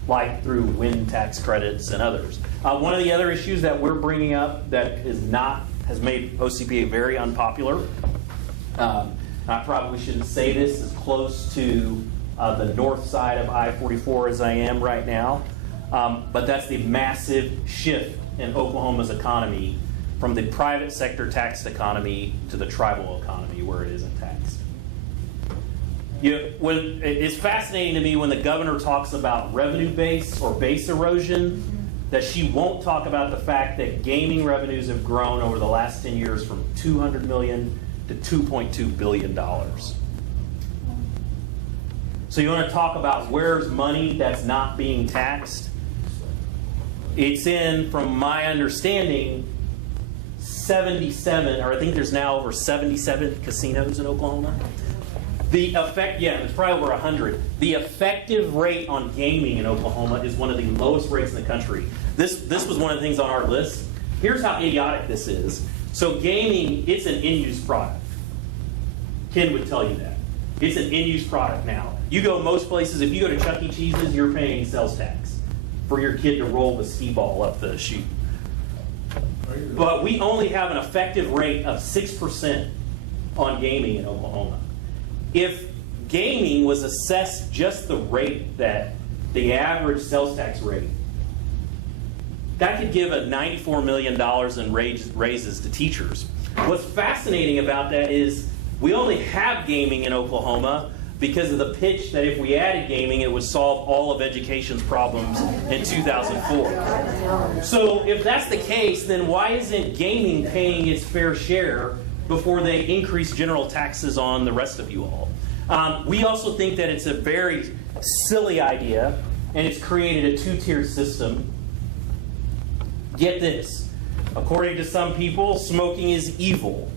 like through wind tax credits and others. One of the other issues that we're bringing up that has made OCPA very unpopular, I probably shouldn't say this as close to the north side of I-44 as I am right now, but that's the massive shift in Oklahoma's economy from the private sector taxed economy to the tribal economy where it isn't taxed. It's fascinating to me when the governor talks about revenue base or base erosion, that she won't talk about the fact that gaming revenues have grown over the last 10 years from $200 million to $2.2 billion. So you want to talk about where's money that's not being taxed? It's in, from my understanding, 77, or I think there's now over 77 casinos in Oklahoma. The effect, yeah, there's probably over 100. The effective rate on gaming in Oklahoma is one of the lowest rates in the country. This was one of the things on our list. Here's how idiotic this is. So gaming, it's an in-use product. Ken would tell you that. It's an in-use product now. You go most places, if you go to Chuck E. Cheese's, you're paying sales tax for your kid to roll the skee ball up the chute. But we only have an effective rate of 6% on gaming in Oklahoma. If gaming was assessed just the rate that the average sales tax rate, that could give a $94 million in raises to teachers. What's fascinating about that is we only have gaming in Oklahoma because of the pitch that if we added gaming, it would solve all of education's problems in 2004. So if that's the case, then why isn't gaming paying its fair share before they increase general taxes on the rest of you all? We also think that it's a very silly idea, and it's created a two-tier system. Get this. According to some people, smoking is evil,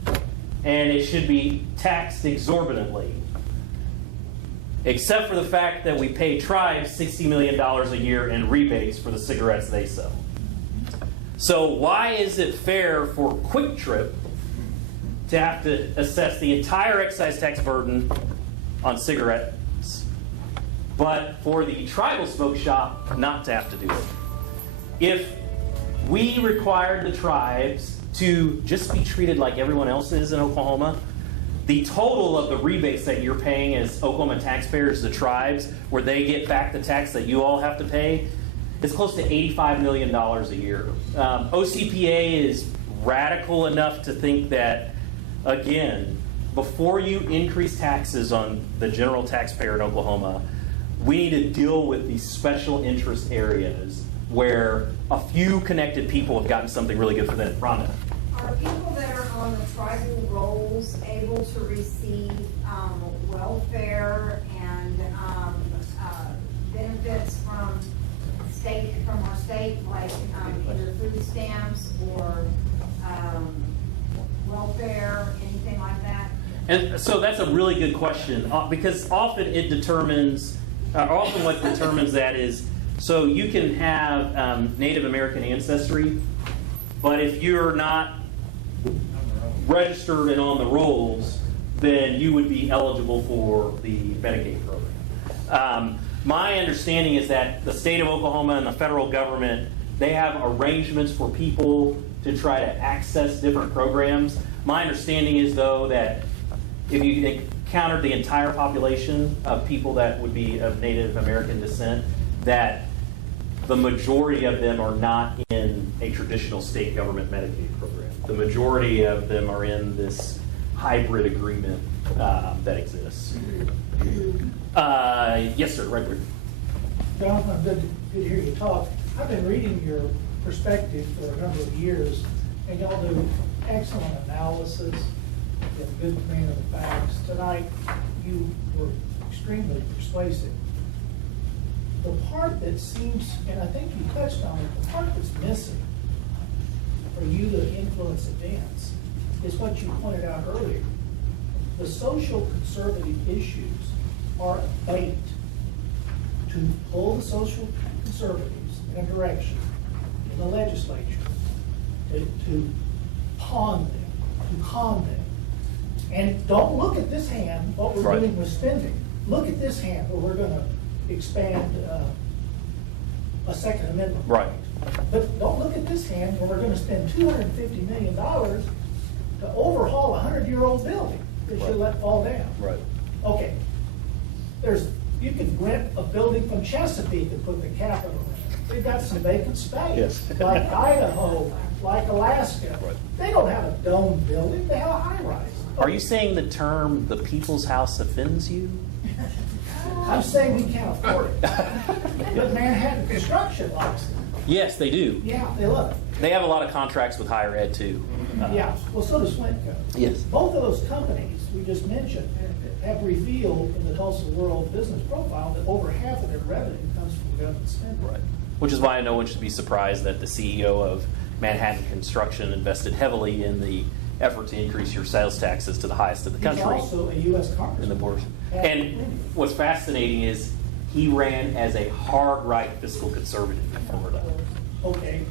and it should be taxed exorbitantly. Except for the fact that we pay tribes $60 million a year in rebates for the cigarettes they sell. So why is it fair for Quick Trip to have to assess the entire excise tax burden on cigarettes, but for the tribal smoke shop not to have to do it? If we required the tribes to just be treated like everyone else is in Oklahoma, the total of the rebates that you're paying as Oklahoma taxpayers, the tribes, where they get back the tax that you all have to pay, is close to $85 million a year. OCPA is radical enough to think that, again, before you increase taxes on the general taxpayer in Oklahoma, we need to deal with these special interest areas where a few connected people have gotten something really good for them. Rhonda. Are people that are on the tribal rolls able to receive welfare and benefits from our state, like either food stamps or welfare, anything like that? And so that's a really good question, because often it determines, often what determines that is, so you can have Native American ancestry, but if you're not registered and on the rolls, then you would be eligible for the Medicaid program. My understanding is that the state of Oklahoma and the federal government, they have arrangements for people to try to access different programs. My understanding is, though, that if you encountered the entire population of people that would be of Native American descent, that the majority of them are not in a traditional state government Medicaid program. The majority of them are in this hybrid agreement that exists. Yes, sir, right there. Jonathan, good to hear you talk. I've been reading your perspective for a number of years, and y'all do excellent analysis. You have a good command of the facts. Tonight, you were extremely persuasive. The part that seems, and I think you touched on it, the part that's missing for you to influence events is what you pointed out earlier. The social conservative issues are a bait to pull the social conservatives in a direction in the legislature, to pawn them, to con them, And don't look at this hand, what we're Right. doing with spending. Look at this hand where we're gonna expand a Second Amendment. Right. But don't look at this hand where we're gonna spend $250 million to overhaul a 100-year-old building that Right. should let fall down. Right. Okay, you could rent a building from Chesapeake and put the Capitol in. They've got some vacant space. Yes. Like Idaho, like Alaska. Right. They don't have a domed building, they have a high-rise. Are you saying the term "the people's house" offends you? I'm saying we can't afford it. But Manhattan Construction likes it. Yes, they do. Yeah, they love it. They have a lot of contracts with higher ed too. Yeah, well, so does Flintco. Yes. Both of those companies we just mentioned have revealed in the Tulsa World Business Profile that over half of their revenue comes from government spending. Right. Which is why no one should be surprised that the CEO of Manhattan Construction invested heavily in the effort to increase your sales taxes to the highest of the country. He's also a U.S. in the congressman. board. And what's fascinating is he ran as a hard right fiscal conservative before that. Okay,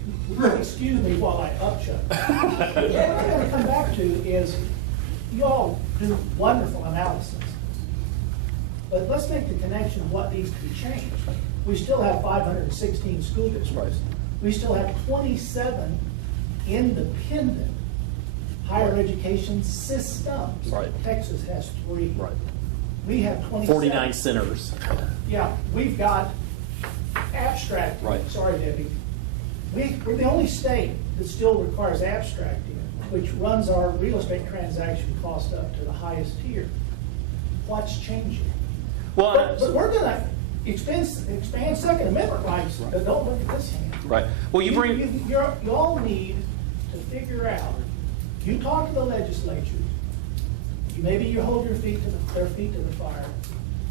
excuse me while I upchuck. What I'm going to come back to is, you all do wonderful analysis. But let's make the connection of what needs to be changed. We still have 516 school districts. Right. We still have 27 independent higher education systems. Right. Texas has 3. Right. We have 27. 49 centers. Yeah, we've got abstract. Right. Sorry, Debbie. We're the only state that still requires abstracting, which runs our real estate transaction cost up to the highest tier. What's changing? Well, But we're gonna expand Second Amendment rights, but don't look at this hand. right. Well, you bring. You all need to figure out, you talk to the legislature, maybe you hold their feet to the fire,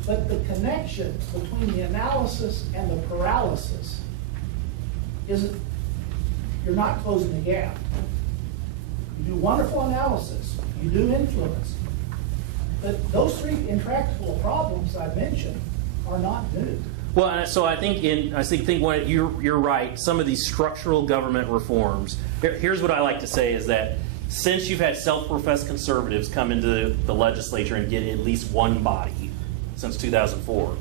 but the connection between the analysis and the paralysis isn't, you're not closing the gap. You do wonderful analysis, you do influence, but those 3 intractable problems I mentioned are not new. Well, so I think you're right. Some of these structural government reforms. Here's what I like to say is that since you've had self-professed conservatives come into the legislature and get at least one body since 2004,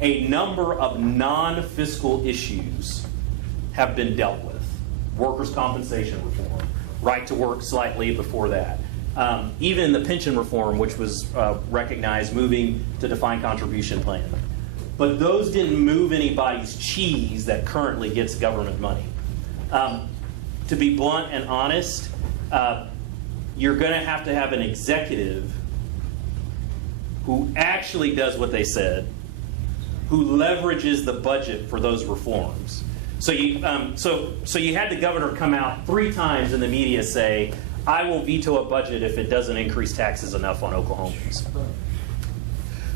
a number of non-fiscal issues have been dealt with. Workers' compensation reform, right to work slightly before that. Even the pension reform, which was recognized, moving to defined contribution plan. But those didn't move anybody's cheese that currently gets government money. To be blunt and honest, you're going to have an executive who actually does what they said, who leverages the budget for those reforms. So you had the governor come out 3 times in the media say, "I will veto a budget if it doesn't increase taxes enough on Oklahomans."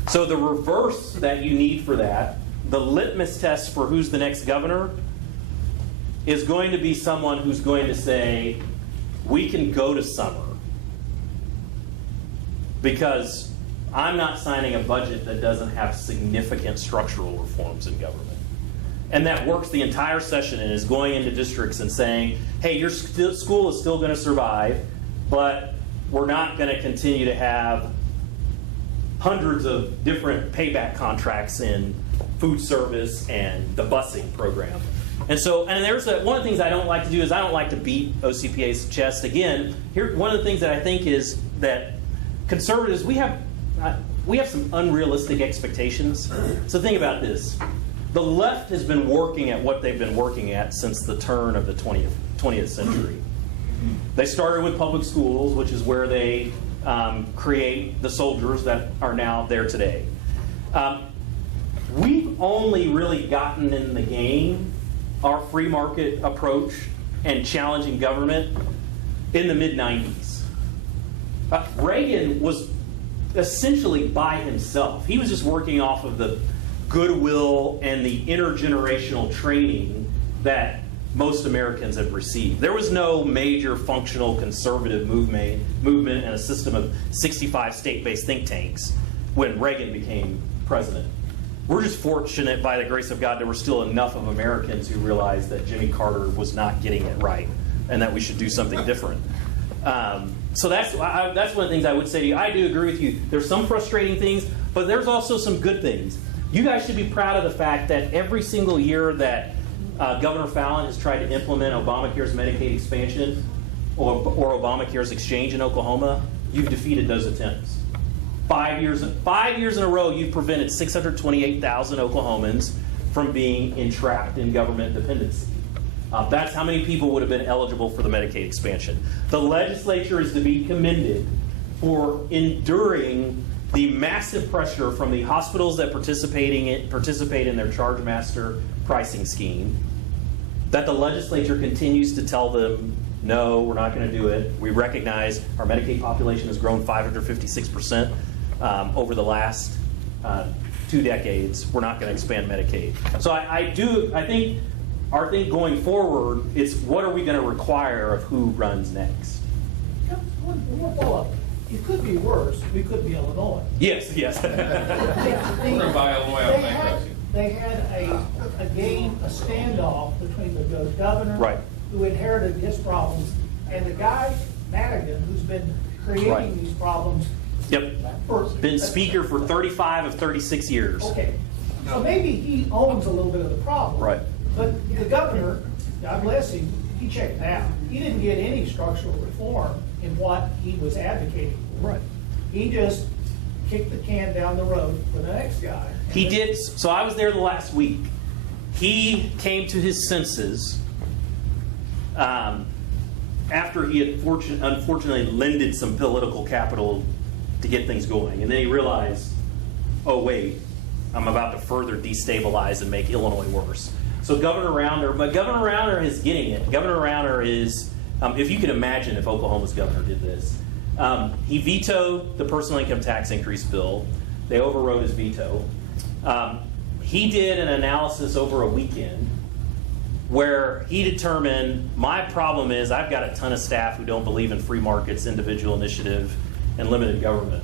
So the reverse that you need for that, the litmus test for who's the next governor, is going to be someone who's going to say, we can go to summer because I'm not signing a budget that doesn't have significant structural reforms in government. And that works the entire session and is going into districts and saying, hey, your school is still going to survive, but we're not going to continue to have hundreds of different payback contracts in food service and the busing program. And so, there's one of the things I don't like to do is I don't like to beat OCPA's chest. Again, one of the things that I think is that conservatives, we have some unrealistic expectations. So think about this. The left has been working at what they've been working at since the turn of the 20th century. They started with public schools, which is where they create the soldiers that are now there today. We've only really gotten in the game our free market approach and challenging government in the mid-90s. Reagan was essentially by himself. He was just working off of the goodwill and the intergenerational training that most Americans have received. There was no major functional conservative movement and a system of 65 state-based think tanks when Reagan became president. We're just fortunate, by the grace of God, there were still enough of Americans who realized that Jimmy Carter was not getting it right and that we should do something different. So that's one of the things I would say to you. I do agree with you. There's some frustrating things, but there's also some good things. You guys should be proud of the fact that every single year that Governor Fallin has tried to implement Obamacare's Medicaid expansion or Obamacare's exchange in Oklahoma, you've defeated those attempts. 5 years in a row, you've prevented 628,000 Oklahomans from being entrapped in government dependency. That's how many people would have been eligible for the Medicaid expansion. The legislature is to be commended for enduring the massive pressure from the hospitals that participate in their charge master pricing scheme, that the legislature continues to tell them, no, we're not going to do it. We recognize our Medicaid population has grown 556% over the last 2 decades. We're not going to expand Medicaid. So I think our thing going forward is, what are we going to require of who runs next? It could be worse. We could be Illinois. Yes. We're going to buy Illinois out of bankruptcy. They had a standoff between the governor, Right. who inherited his problems, and the guy, Madigan, who's been creating Right. these problems. Yep. Been speaker for 35 of 36 years. Okay, so maybe he owns a little bit of the problem. Right. But the governor, God bless him, he checked out. He didn't get any structural reform in what he was advocating for. Right. He just kicked the can down the road for the next guy. He did. So I was there the last week. He came to his senses after he had unfortunately lended some political capital to get things going. And then he realized, oh, wait, I'm about to further destabilize and make Illinois worse. So Governor Rauner is getting it. Governor Rauner is, if you could imagine if Oklahoma's governor did this, he vetoed the personal income tax increase bill. They overrode his veto. He did an analysis over a weekend where he determined, my problem is I've got a ton of staff who don't believe in free markets, individual initiative, and limited government.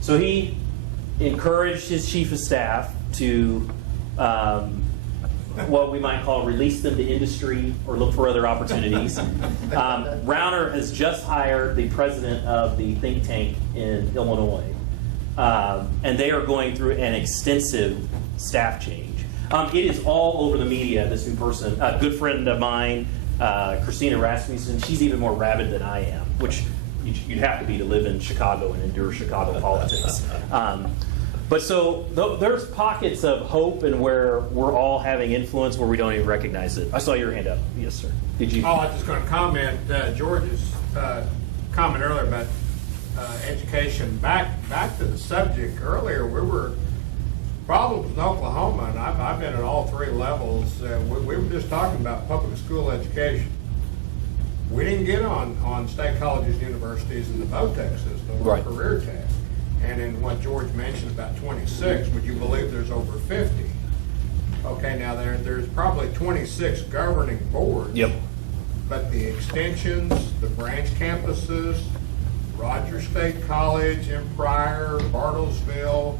So he encouraged his chief of staff to what we might call release them to industry or look for other opportunities. Rauner has just hired the president of the think tank in Illinois, and they are going through an extensive staff change. It is all over the media, this new person. A good friend of mine, Christina Rasmussen, she's even more rabid than I am, which you'd have to be to live in Chicago and endure Chicago politics. But so there's pockets of hope and where we're all having influence where we don't even recognize it. I saw your hand up. Yes, sir. Did you? Oh, I was just going to comment George's comment earlier about education. Back to the subject earlier, we were problems in Oklahoma, and I've been at all 3 levels. We were just talking about public school education. We didn't get on state colleges, universities, and the VOTEC system or Right. career tech. And in what George mentioned about 26, would you believe there's over 50? Okay, now there's probably 26 governing boards. Yep. But the extensions, the branch campuses, Rogers State College in Pryor, Bartlesville.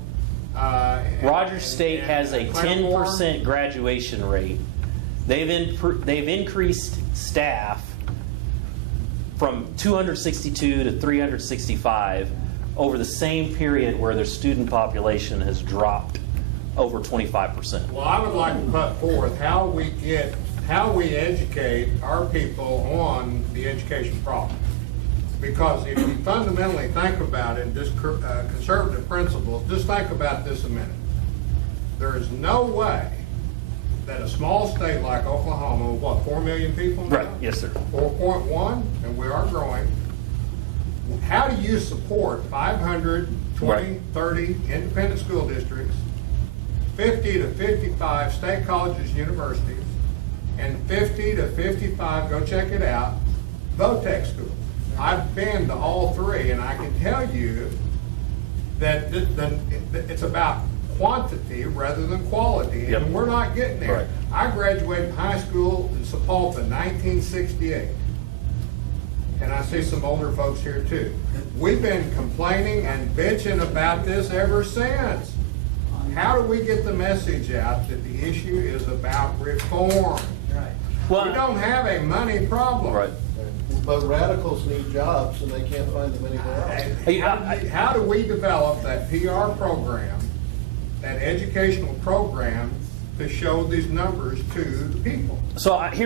Rogers State has a Claremore. 10% graduation rate. They've increased staff from 262 to 365 over the same period where their student population has dropped over 25%. Well, I would like to put forth how we educate our people on the education problem. Because if you fundamentally think about it, just conservative principles, just think about this a minute. There is no way that a small state like Oklahoma, what, 4 million people now? Right, yes, sir. 4.1, and we are growing. How do you support 500, 20, Right. 30 independent school districts, 50 to 55 state colleges, universities, and 50 to 55, go check it out, VOTEC schools? I've been to all 3, and I can tell you that it's about quantity rather than quality, Yep. and we're not getting there. Right. I graduated from high school in Sepulpa in 1968. And I see some older folks here too. We've been complaining and bitching about this ever since. How do we get the message out that the issue is about reform? Well, We don't have a money problem. Right. But radicals need jobs and they can't find them anywhere else. How do we develop that PR program, that educational program, to show these numbers to the people? So I'm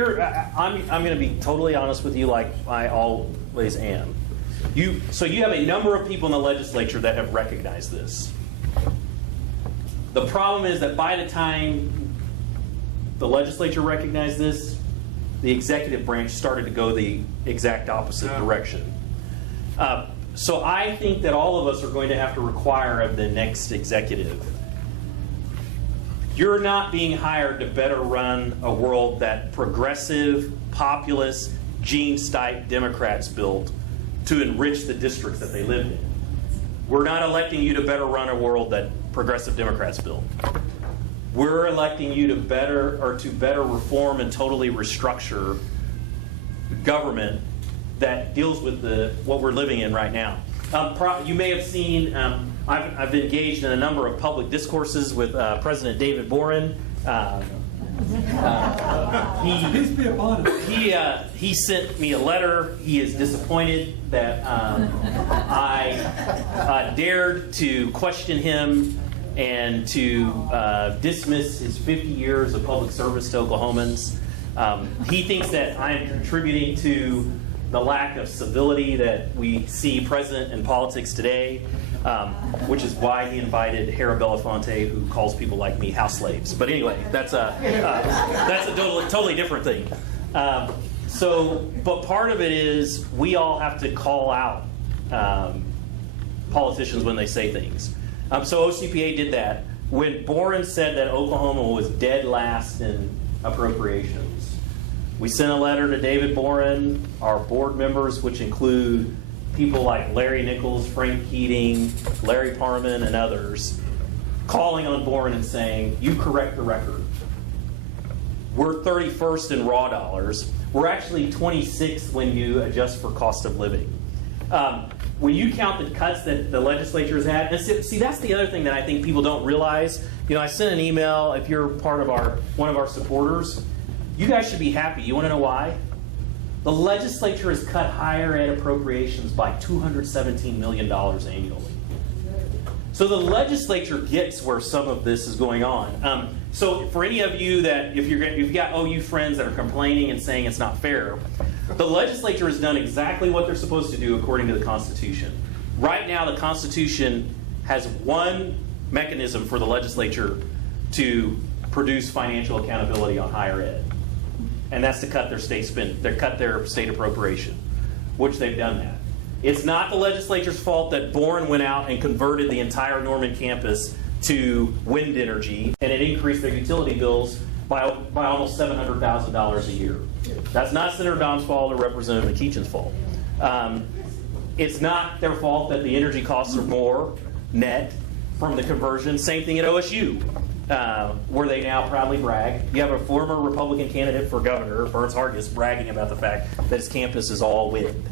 going to be totally honest with you, like I always am. So you have a number of people in the legislature that have recognized this. The problem is that by the time the legislature recognized this, the executive branch started to go the exact opposite direction. So I think that all of us are going to have to require of the next executive, you're not being hired to better run a world that progressive, populist, Gene Stipe Democrats built to enrich the districts that they live in. We're not electing you to better run a world that progressive Democrats built. We're electing you to better reform and totally restructure government that deals with what we're living in right now. You may have seen, I've engaged in a number of public discourses with President David Boren. He sent me a letter. He is disappointed that I dared to question him and to dismiss his 50 years of public service to Oklahomans. He thinks that I am contributing to the lack of civility that we see present in politics today, which is why he invited Hera Belafonte, who calls people like me house slaves. But anyway, that's a totally different thing. But part of it is we all have to call out politicians when they say things. So OCPA did that. When Boren said that Oklahoma was dead last in appropriations, we sent a letter to David Boren, our board members, which include people like Larry Nichols, Frank Keating, Larry Parman, and others, calling on Boren and saying, you correct the record. We're 31st in raw dollars. We're actually 26th when you adjust for cost of living. When you count the cuts that the legislature has had, and see, that's the other thing that I think people don't realize. I sent an email, if you're part of one of our supporters, you guys should be happy. You want to know why? The legislature has cut higher ed appropriations by $217 million annually. So the legislature gets where some of this is going on. So for any of you that, if you've got OU friends that are complaining and saying it's not fair, the legislature has done exactly what they're supposed to do according to the Constitution. Right now, the Constitution has one mechanism for the legislature to produce financial accountability on higher ed, and that's to cut their state state appropriation, which they've done that. It's not the legislature's fault that Boren went out and converted the entire Norman campus to wind energy, and it increased their utility bills by almost $700,000 a year. That's not Senator Dom's fault or Representative McEachin's fault. It's not their fault that the energy costs are more net from the conversion. Same thing at OSU, where they now proudly brag. You have a former Republican candidate for governor, Burns Hargis, bragging about the fact that his campus is all wind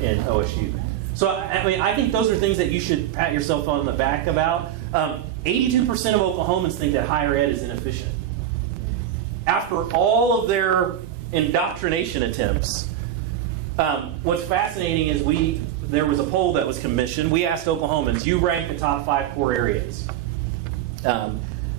in OSU. So, I think those are things that you should pat yourself on the back about. 82% of Oklahomans think that higher ed is inefficient. After all of their indoctrination attempts, what's fascinating is there was a poll that was commissioned. We asked Oklahomans, you rank the top 5 core areas.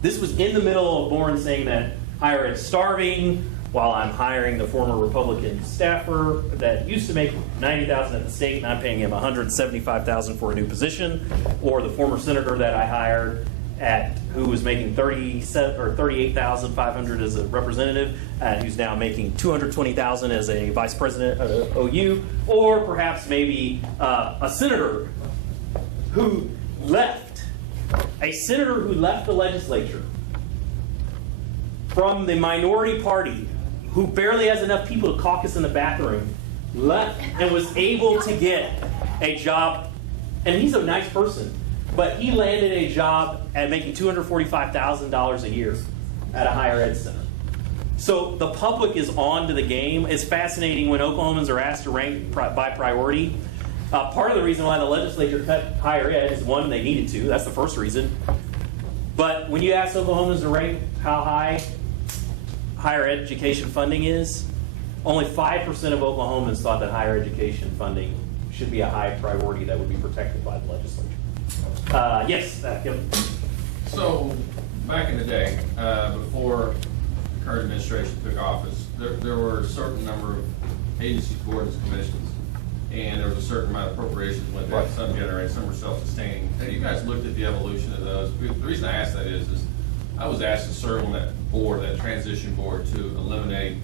This was in the middle of Boren saying that higher ed's starving, while I'm hiring the former Republican staffer that used to make $90,000 at the state, and I'm paying him $175,000 for a new position, or the former senator that I hired who was making $38,500 as a representative, who's now making $220,000 as a vice president of OU, or perhaps maybe a senator who left the legislature from the minority party, who barely has enough people to caucus in the bathroom, left and was able to get a job. And he's a nice person, but he landed a job at making $245,000 a year at a higher ed center. So the public is on to the game. It's fascinating when Oklahomans are asked to rank by priority. Part of the reason why the legislature cut higher ed is, one, they needed to. That's the first reason. But when you ask Oklahomans to rank how high higher education funding is, only 5% of Oklahomans thought that higher education funding should be a high priority that would be protected by the legislature. Yes, Kevin. So, back in the day, before the current administration took office, there were a certain number of agencies, boards, and commissions, and there was a certain amount of appropriations went there. Some generated, some were self-sustaining. Have you guys looked at the evolution of those? The reason I ask that is I was asked to serve on that board, that transition board, to eliminate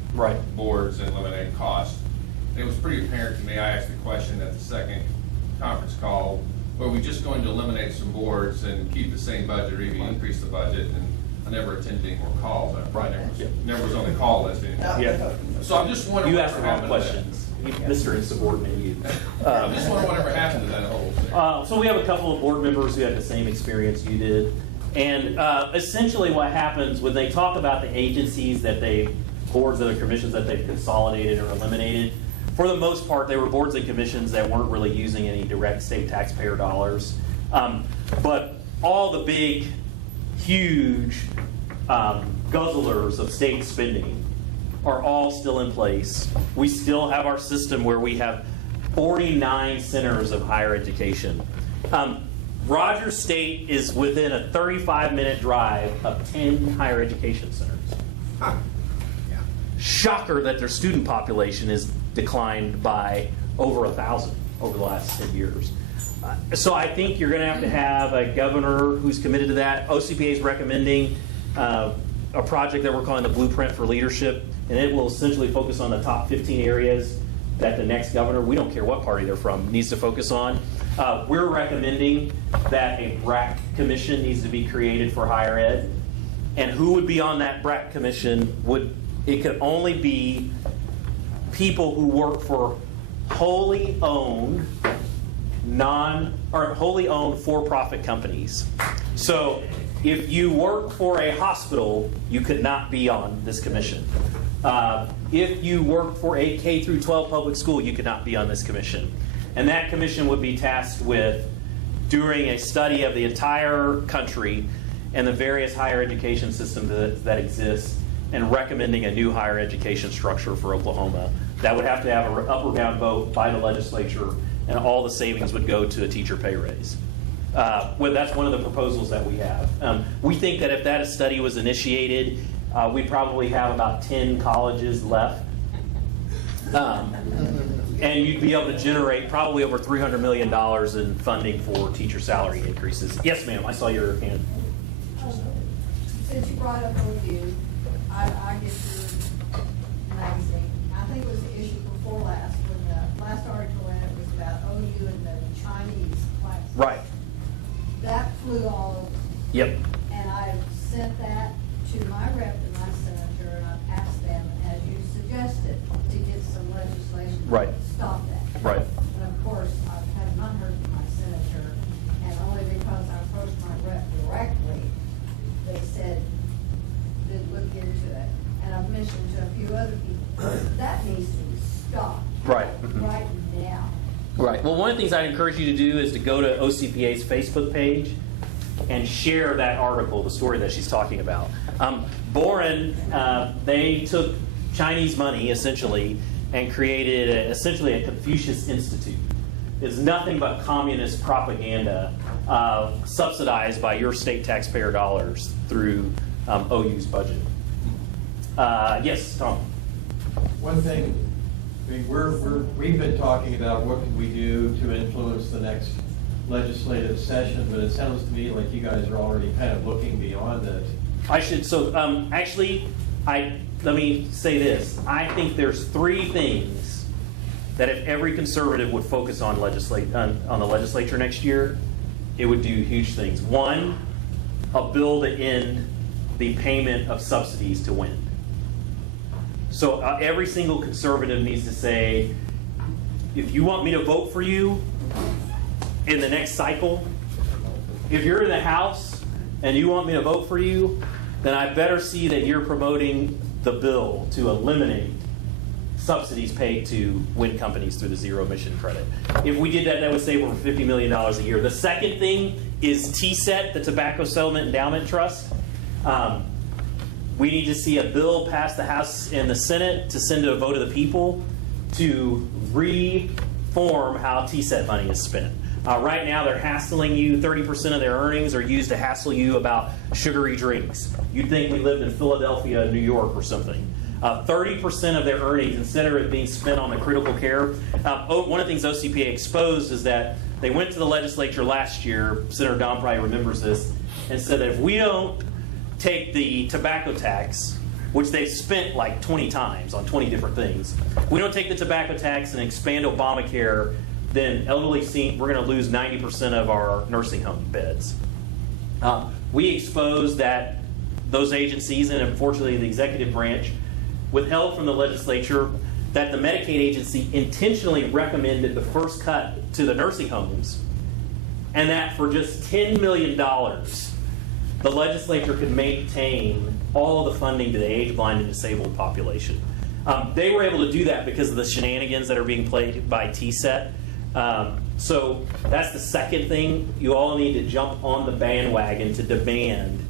boards and eliminate costs. And it was pretty apparent to me. I asked the question at the second conference call, were we just going to eliminate some boards and keep the same budget or even increase the budget? And I never attended any more calls. I never was on the call list anymore. Yeah. So I'm just wondering. You asked the wrong questions. Mr. Insubordinate, you. I'm just wondering whatever happened to that whole thing. So we have a couple of board members who had the same experience you did. And essentially what happens when they talk about the agencies that boards and the commissions that they've consolidated or eliminated, for the most part, they were boards and commissions that weren't really using any direct state taxpayer dollars. But all the big, huge guzzlers of state spending are all still in place. We still have our system where we have 49 centers of higher education. Rogers State is within a 35-minute drive of 10 higher education centers. Shocker that their student population is declined by over 1,000 over the last 10 years. So I think you're going to have a governor who's committed to that. OCPA is recommending a project that we're calling the Blueprint for Leadership, and it will essentially focus on the top 15 areas that the next governor, we don't care what party they're from, needs to focus on. We're recommending that a BRAC commission needs to be created for higher ed. And who would be on that BRAC commission? It could only be people who work for wholly owned for-profit companies. So if you work for a hospital, you could not be on this commission. If you work for a K through 12 public school, you could not be on this commission. And that commission would be tasked with doing a study of the entire country and the various higher education systems that exist and recommending a new higher education structure for Oklahoma. That would have to have an up or down vote by the legislature, and all the savings would go to a teacher pay raise. Well, that's one of the proposals that we have. We think that if that study was initiated, we'd probably have about 10 colleges left. And you'd be able to generate probably over $300 million in funding for teacher salary increases. Yes, ma'am, I saw your hand. Since you brought up OU, I get your magazine. I think it was the issue before last, when the last article in it was about OU and the Chinese class. Right. That flew all over. Yep. And I sent that to my rep and my senator, and I've asked them, as you suggested, to get some legislation Right. to stop that. Right. And of course, I have not heard from my senator, and only because I approached my rep directly, they said they'd look into it. And I've mentioned to a few other people, that needs to be stopped. Right. Right now. Right. Well, one of the things I'd encourage you to do is to go to OCPA's Facebook page and share that article, the story that she's talking about. Boren, they took Chinese money, essentially, and created essentially a Confucius Institute. It's nothing but communist propaganda subsidized by your state taxpayer dollars through OU's budget. Yes, Tom. One thing, I mean, we've been talking about what can we do to influence the next legislative session, but it sounds to me like you guys are already kind of looking beyond it. Let me say this. I think there's three things that if every conservative would focus on the legislature next year, it would do huge things. One, a bill to end the payment of subsidies to wind. So every single conservative needs to say, if you want me to vote for you in the next cycle, if you're in the House and you want me to vote for you, then I better see that you're promoting the bill to eliminate subsidies paid to wind companies through the zero emission credit. If we did that, that would save over $50 million a year. The second thing is TSET, the Tobacco Settlement Endowment Trust. We need to see a bill pass the House and the Senate to send to a vote of the people to reform how TSET money is spent. Right now, they're hassling you. 30% of their earnings are used to hassle you about sugary drinks. You'd think we lived in Philadelphia, New York, or something. 30% of their earnings, instead of it being spent on the critical care. One of the things OCPA exposed is that they went to the legislature last year, Senator Don probably remembers this, and said that if we don't take the tobacco tax, which they've spent like 20 times on 20 different things, we don't take the tobacco tax and expand Obamacare, then elderly we're going to lose 90% of our nursing home beds. We exposed that those agencies, and unfortunately the executive branch, withheld from the legislature that the Medicaid agency intentionally recommended the first cut to the nursing homes, and that for just $10 million, the legislature could maintain all of the funding to the age, blind, and disabled population. They were able to do that because of the shenanigans that are being played by TSET. So that's the second thing. You all need to jump on the bandwagon to demand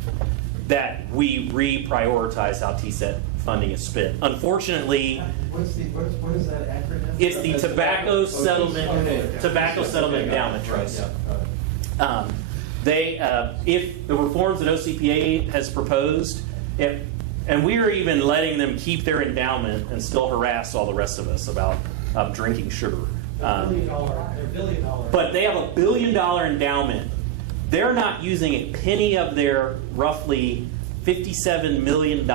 that we reprioritize how TSET funding is spent. Unfortunately, what is that acronym? it's the Tobacco Settlement Endowment Trust. If the reforms that OCPA has proposed, and we are even letting them keep their endowment and still harass all the rest of us about drinking sugar. They're $1 billion. But they have a $1 billion endowment. They're not using a penny of their roughly $57 million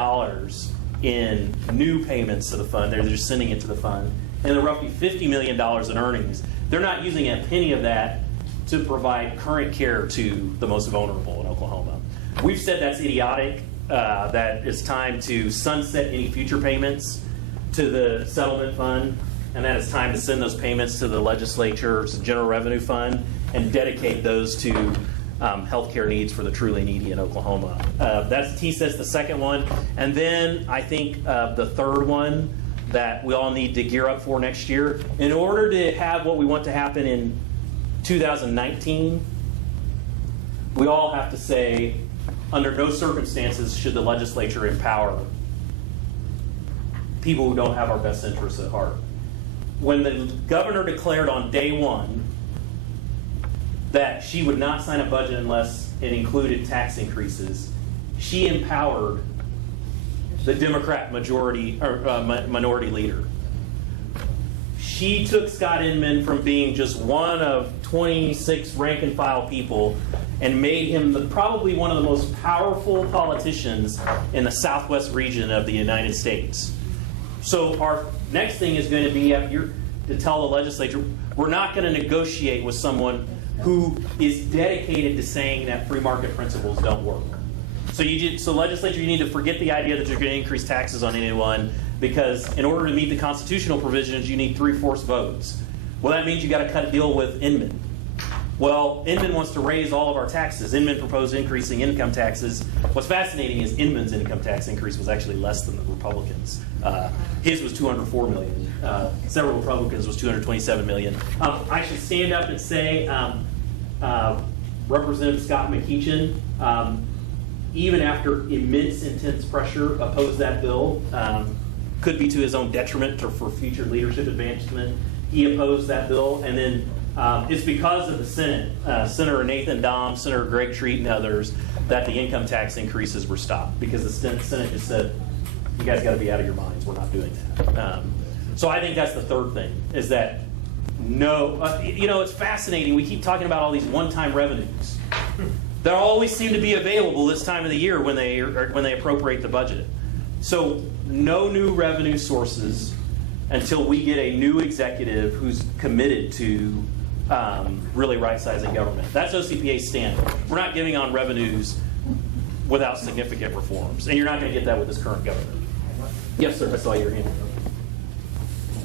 in new payments to the fund. They're just sending it to the fund. And the roughly $50 million in earnings. They're not using a penny of that to provide current care to the most vulnerable in Oklahoma. We've said that's idiotic, that it's time to sunset any future payments to the settlement fund, and that it's time to send those payments to the legislature's general revenue fund and dedicate those to health care needs for the truly needy in Oklahoma. That's TSET's the second one. And then I think the third one that we all need to gear up for next year, in order to have what we want to happen in 2019, we all have to say, under no circumstances should the legislature empower people who don't have our best interests at heart. When the governor declared on day one that she would not sign a budget unless it included tax increases, she empowered the Democrat minority leader. She took Scott Inman from being just one of 26 rank and file people and made him probably one of the most powerful politicians in the southwest region of the United States. So our next thing is going to be to tell the legislature, we're not going to negotiate with someone who is dedicated to saying that free market principles don't work. So legislature, you need to forget the idea that you're going to increase taxes on anyone, because in order to meet the constitutional provisions, you need 3/4 votes. Well, that means you got to cut a deal with Inman. Well, Inman wants to raise all of our taxes. Inman proposed increasing income taxes. What's fascinating is Inman's income tax increase was actually less than the Republicans. His was $204 million. Several Republicans was $227 million. I should stand up and say, Representative Scott McEachin, even after immense, intense pressure, opposed that bill. Could be to his own detriment for future leadership advancement. He opposed that bill, and then it's because of the Senate, Senator Nathan Dahm, Senator Greg Treat, and others, that the income tax increases were stopped, because the Senate just said, you guys got to be out of your minds, we're not doing that. So I think that's the third thing, is that it's fascinating, we keep talking about all these one-time revenues. They always seem to be available this time of the year when they appropriate the budget. So no new revenue sources until we get a new executive who's committed to really right-sizing government. That's OCPA's stand. We're not giving on revenues without significant reforms, and you're not going to get that with this current government. Yes, sir. I saw your hand.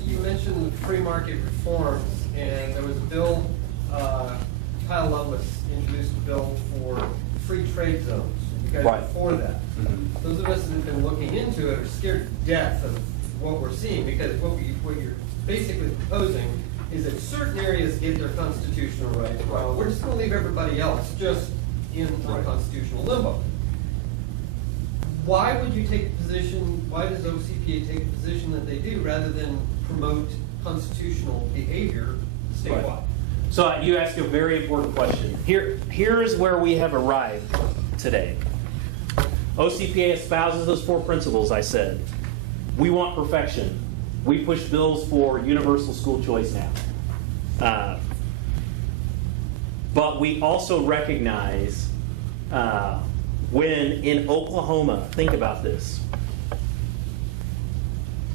You mentioned free market reforms, and there was a bill. Kyle Lovelace introduced a bill for free trade zones. You guys are for that. Mm-hmm. Those of us that have been looking into it are scared to death of what we're seeing, because what you're basically proposing is that certain areas get their constitutional rights. Well, we're just going to leave everybody else just in unconstitutional limbo. why would you take a position, why does OCPA take a position that they do rather than promote constitutional behavior statewide? Right. So you ask a very important question. Here's where we have arrived today. OCPA espouses those 4 principles I said. We want perfection. We push bills for universal school choice now. But we also recognize when in Oklahoma, think about this,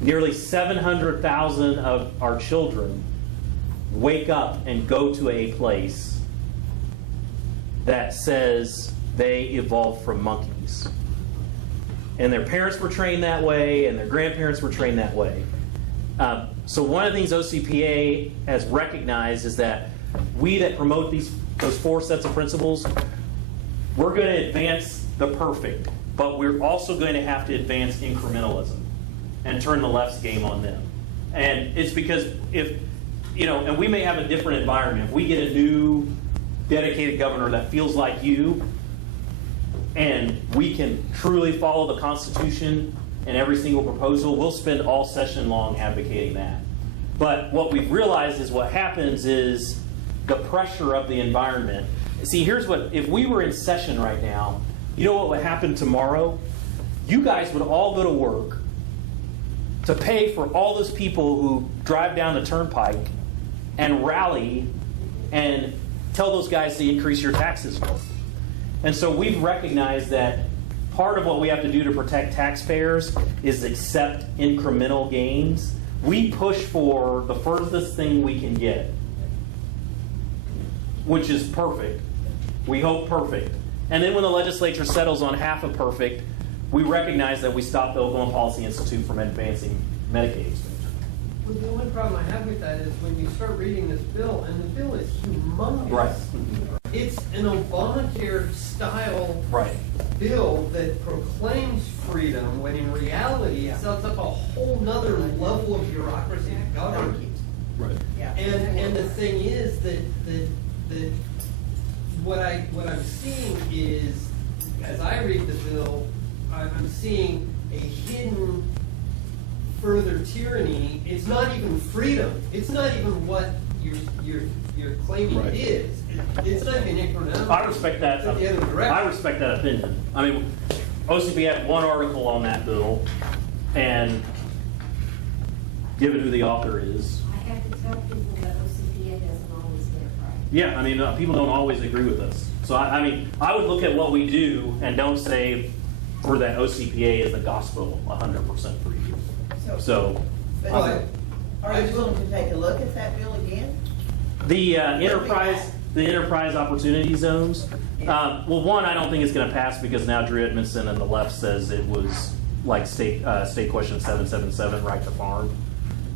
nearly 700,000 of our children wake up and go to a place that says they evolved from monkeys. And their parents were trained that way, and their grandparents were trained that way. So one of the things OCPA has recognized is that we that promote those 4 sets of principles, we're going to advance the perfect, but we're also going to have to advance incrementalism and turn the left's game on them. And it's because and we may have a different environment. If we get a new dedicated governor that feels like you, and we can truly follow the Constitution in every single proposal, we'll spend all session long advocating that. But what we've realized is what happens is the pressure of the environment. See, here's what, if we were in session right now, you know what would happen tomorrow? You guys would all go to work to pay for all those people who drive down the turnpike and rally and tell those guys to increase your taxes more. And so we've recognized that part of what we have to do to protect taxpayers is accept incremental gains. We push for the furthest thing we can get, which is perfect. We hope perfect. And then when the legislature settles on half of perfect, we recognize that we stop the Oklahoma Policy Institute from advancing Medicaid expansion. Well, the only problem I have with that is when you start reading this bill, and the bill is humongous. Right. It's an Obamacare-style Right. bill that proclaims freedom, when in reality it sets up a whole nother level of bureaucracy to govern. Right. And the thing is that what I'm seeing is, as I read the bill, I'm seeing a hidden further tyranny. It's not even freedom. It's not even what you're claiming Right. it is. It's not even incremental. I respect that. It's the other direction. I respect that opinion. I mean, OCP had 1 article on that bill, and given who the author is, I have to tell people that OCPA doesn't always get it right. yeah, I mean, people don't always agree with us. So I mean, I would look at what we do and don't say for that OCPA is the gospel 100% for you. So But are you willing to take a look at that bill again? the enterprise opportunity zones. Well, one, I don't think it's going to pass because now Drew Edmondson and the left says it was like state question 777, right to farm.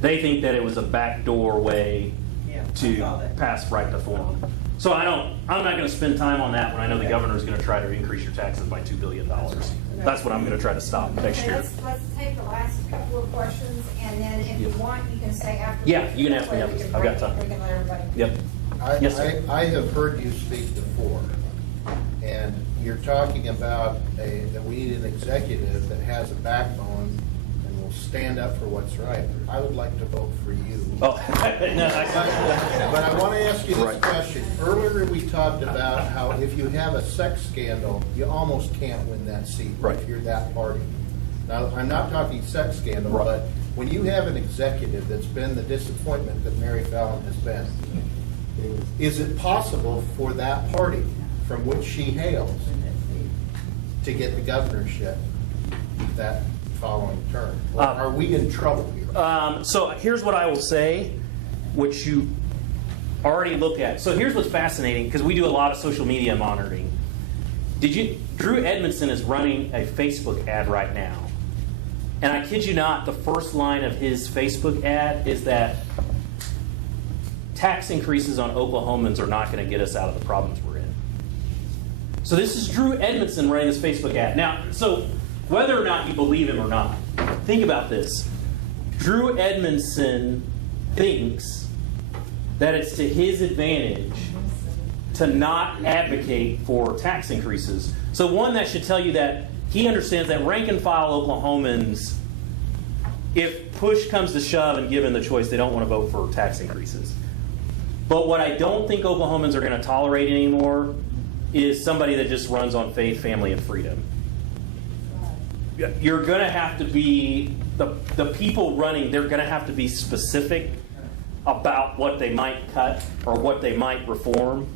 They think that it was a backdoor way to pass right to farm. So I'm not going to spend time on that when I know the governor is going to try to increase your taxes by $2 billion. That's what I'm going to try to stop next year. Let's take the last couple of questions, and then if you want, you can say after. Yeah, you can ask me after. I've got time. We can let everybody. Yep. Yes, sir. I have heard you speak before, and you're talking about that we need an executive that has a backbone and will stand up for what's right. I would like to vote for you. Oh, no, But I want to ask you this question. Earlier, we talked about how if you have a sex scandal, you almost can't win that seat if you're that party. Now, I'm not talking sex scandal, but when you have an executive that's been the disappointment that Mary Fallon has been, is it possible for that party from which she hails to get the governorship that following term? Or are we in trouble here? So here's what I will say, which you already looked at. So here's what's fascinating, because we do a lot of social media monitoring. Drew Edmondson is running a Facebook ad right now. And I kid you not, the first line of his Facebook ad is that tax increases on Oklahomans are not going to get us out of the problems we're in. So this is Drew Edmondson running this Facebook ad. Now, so whether or not you believe him or not, think about this. Drew Edmondson thinks that it's to his advantage to not advocate for tax increases. So one, that should tell you that he understands that rank and file Oklahomans, if push comes to shove and given the choice, they don't want to vote for tax increases. But what I don't think Oklahomans are going to tolerate anymore is somebody that just runs on faith, family, and freedom. You're going to have to be, the people running, they're going to have to be specific about what they might cut or what they might reform,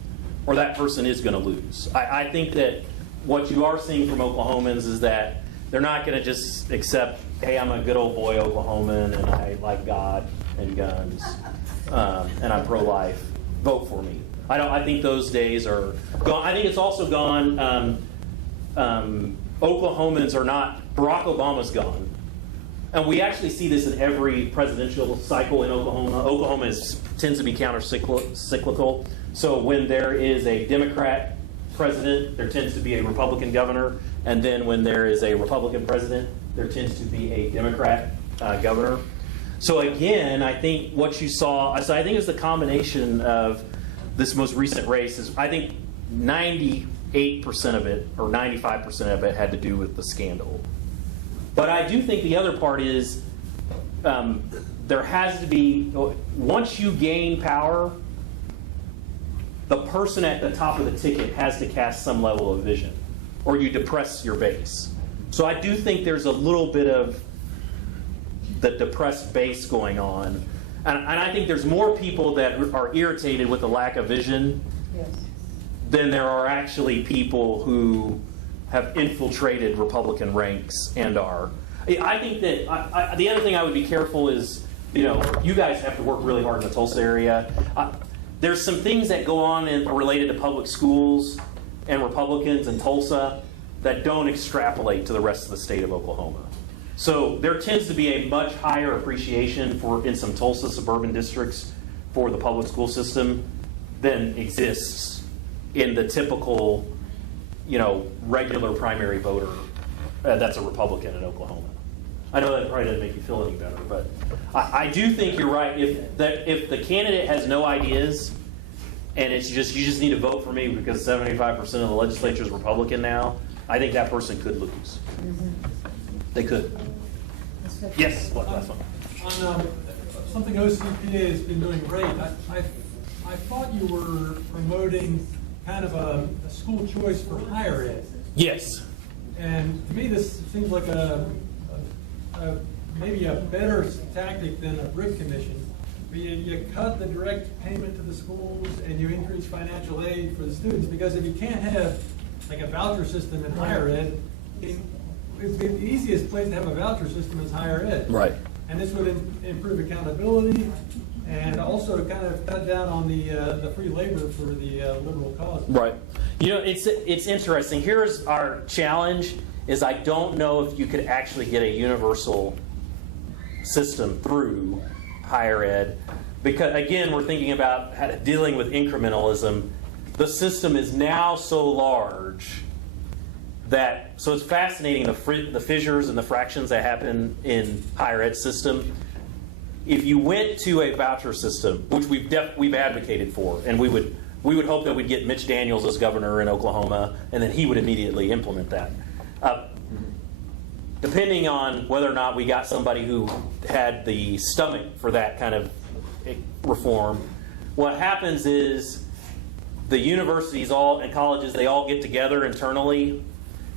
or that person is going to lose. I think that what you are seeing from Oklahomans is that they're not going to just accept, hey, I'm a good old boy Oklahoman and I like God and guns and I'm pro-life. Vote for me. I think those days are gone. I think it's also gone. Oklahomans are not. Barack Obama's gone, and we actually see this in every presidential cycle in Oklahoma. Oklahoma tends to be counter-cyclical. So when there is a Democrat president, there tends to be a Republican governor, and then when there is a Republican president, there tends to be a Democrat governor. So again, I think what you saw, so I think it's the combination of this most recent race is, I think 98% of it or 95% of it had to do with the scandal. But I do think the other part is there has to be, once you gain power, the person at the top of the ticket has to cast some level of vision, or you depress your base. So I do think there's a little bit of the depressed base going on. And I think there's more people that are irritated with the lack of vision than there are actually people who have infiltrated Republican ranks and are. I think that the other thing I would be careful is, you guys have to work really hard in the Tulsa area. There's some things that go on related to public schools and Republicans in Tulsa that don't extrapolate to the rest of the state of Oklahoma. So there tends to be a much higher appreciation in some Tulsa suburban districts for the public school system than exists in the typical, regular primary voter that's a Republican in Oklahoma. I know that probably doesn't make you feel any better, but I do think you're right. If the candidate has no ideas and it's just you just need to vote for me because 75% of the legislature is Republican now, I think that person could lose. They could. Yes, last one. On something OCPA has been doing great. I thought you were promoting kind of a school choice for higher ed. Yes. And to me, this seems like maybe a better tactic than a brick commission. You cut the direct payment to the schools and you increase financial aid for the students, because if you can't have like a voucher system in higher ed, the easiest place to have a voucher system is higher ed. Right. And this would improve accountability and also kind of cut down on the free labor for the liberal cause. Right. It's interesting. Here's our challenge: is I don't know if you could actually get a universal system through higher ed, because again, we're thinking about dealing with incrementalism. The system is now so large so it's fascinating the fissures and the fractions that happen in higher ed system. If you went to a voucher system, which we've advocated for, and we would hope that we'd get Mitch Daniels as governor in Oklahoma, and then he would immediately implement that. Depending on whether or not we got somebody who had the stomach for that kind of reform, what happens is the universities and colleges, they all get together internally.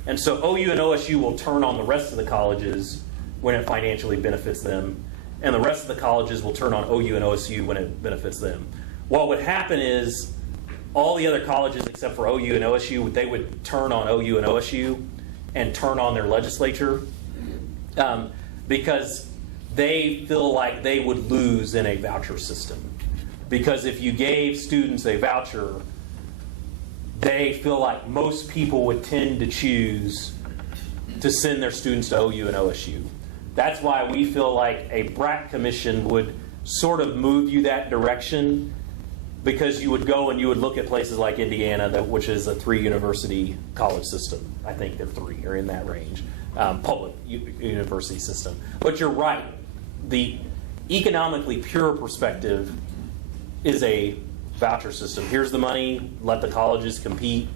And so OU and OSU will turn on the rest of the colleges when it financially benefits them. And the rest of the colleges will turn on OU and OSU when it benefits them. What would happen is all the other colleges except for OU and OSU, they would turn on OU and OSU and turn on their legislature because they feel like they would lose in a voucher system. Because if you gave students a voucher, they feel like most people would tend to choose to send their students to OU and OSU. That's why we feel like a BRAC commission would sort of move you that direction, because you would go and you would look at places like Indiana, which is a 3-university college system. I think they're 3 or in that range, public university system. But you're right. The economically pure perspective is a voucher system. Here's the money, let the colleges compete.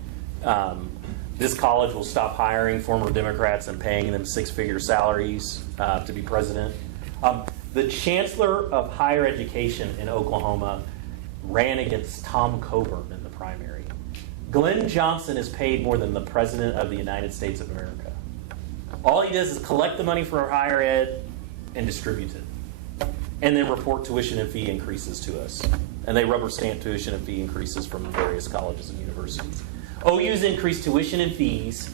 this college will stop hiring former Democrats and paying them six-figure salaries to be president. The chancellor of higher education in Oklahoma ran against Tom Coburn in the primary. Glenn Johnson is paid more than the President of the United States of America. All he does is collect the money for higher ed and distribute it, and then report tuition and fee increases to us. And they rubber stamp tuition and fee increases from various colleges and universities. OU's increased tuition and fees.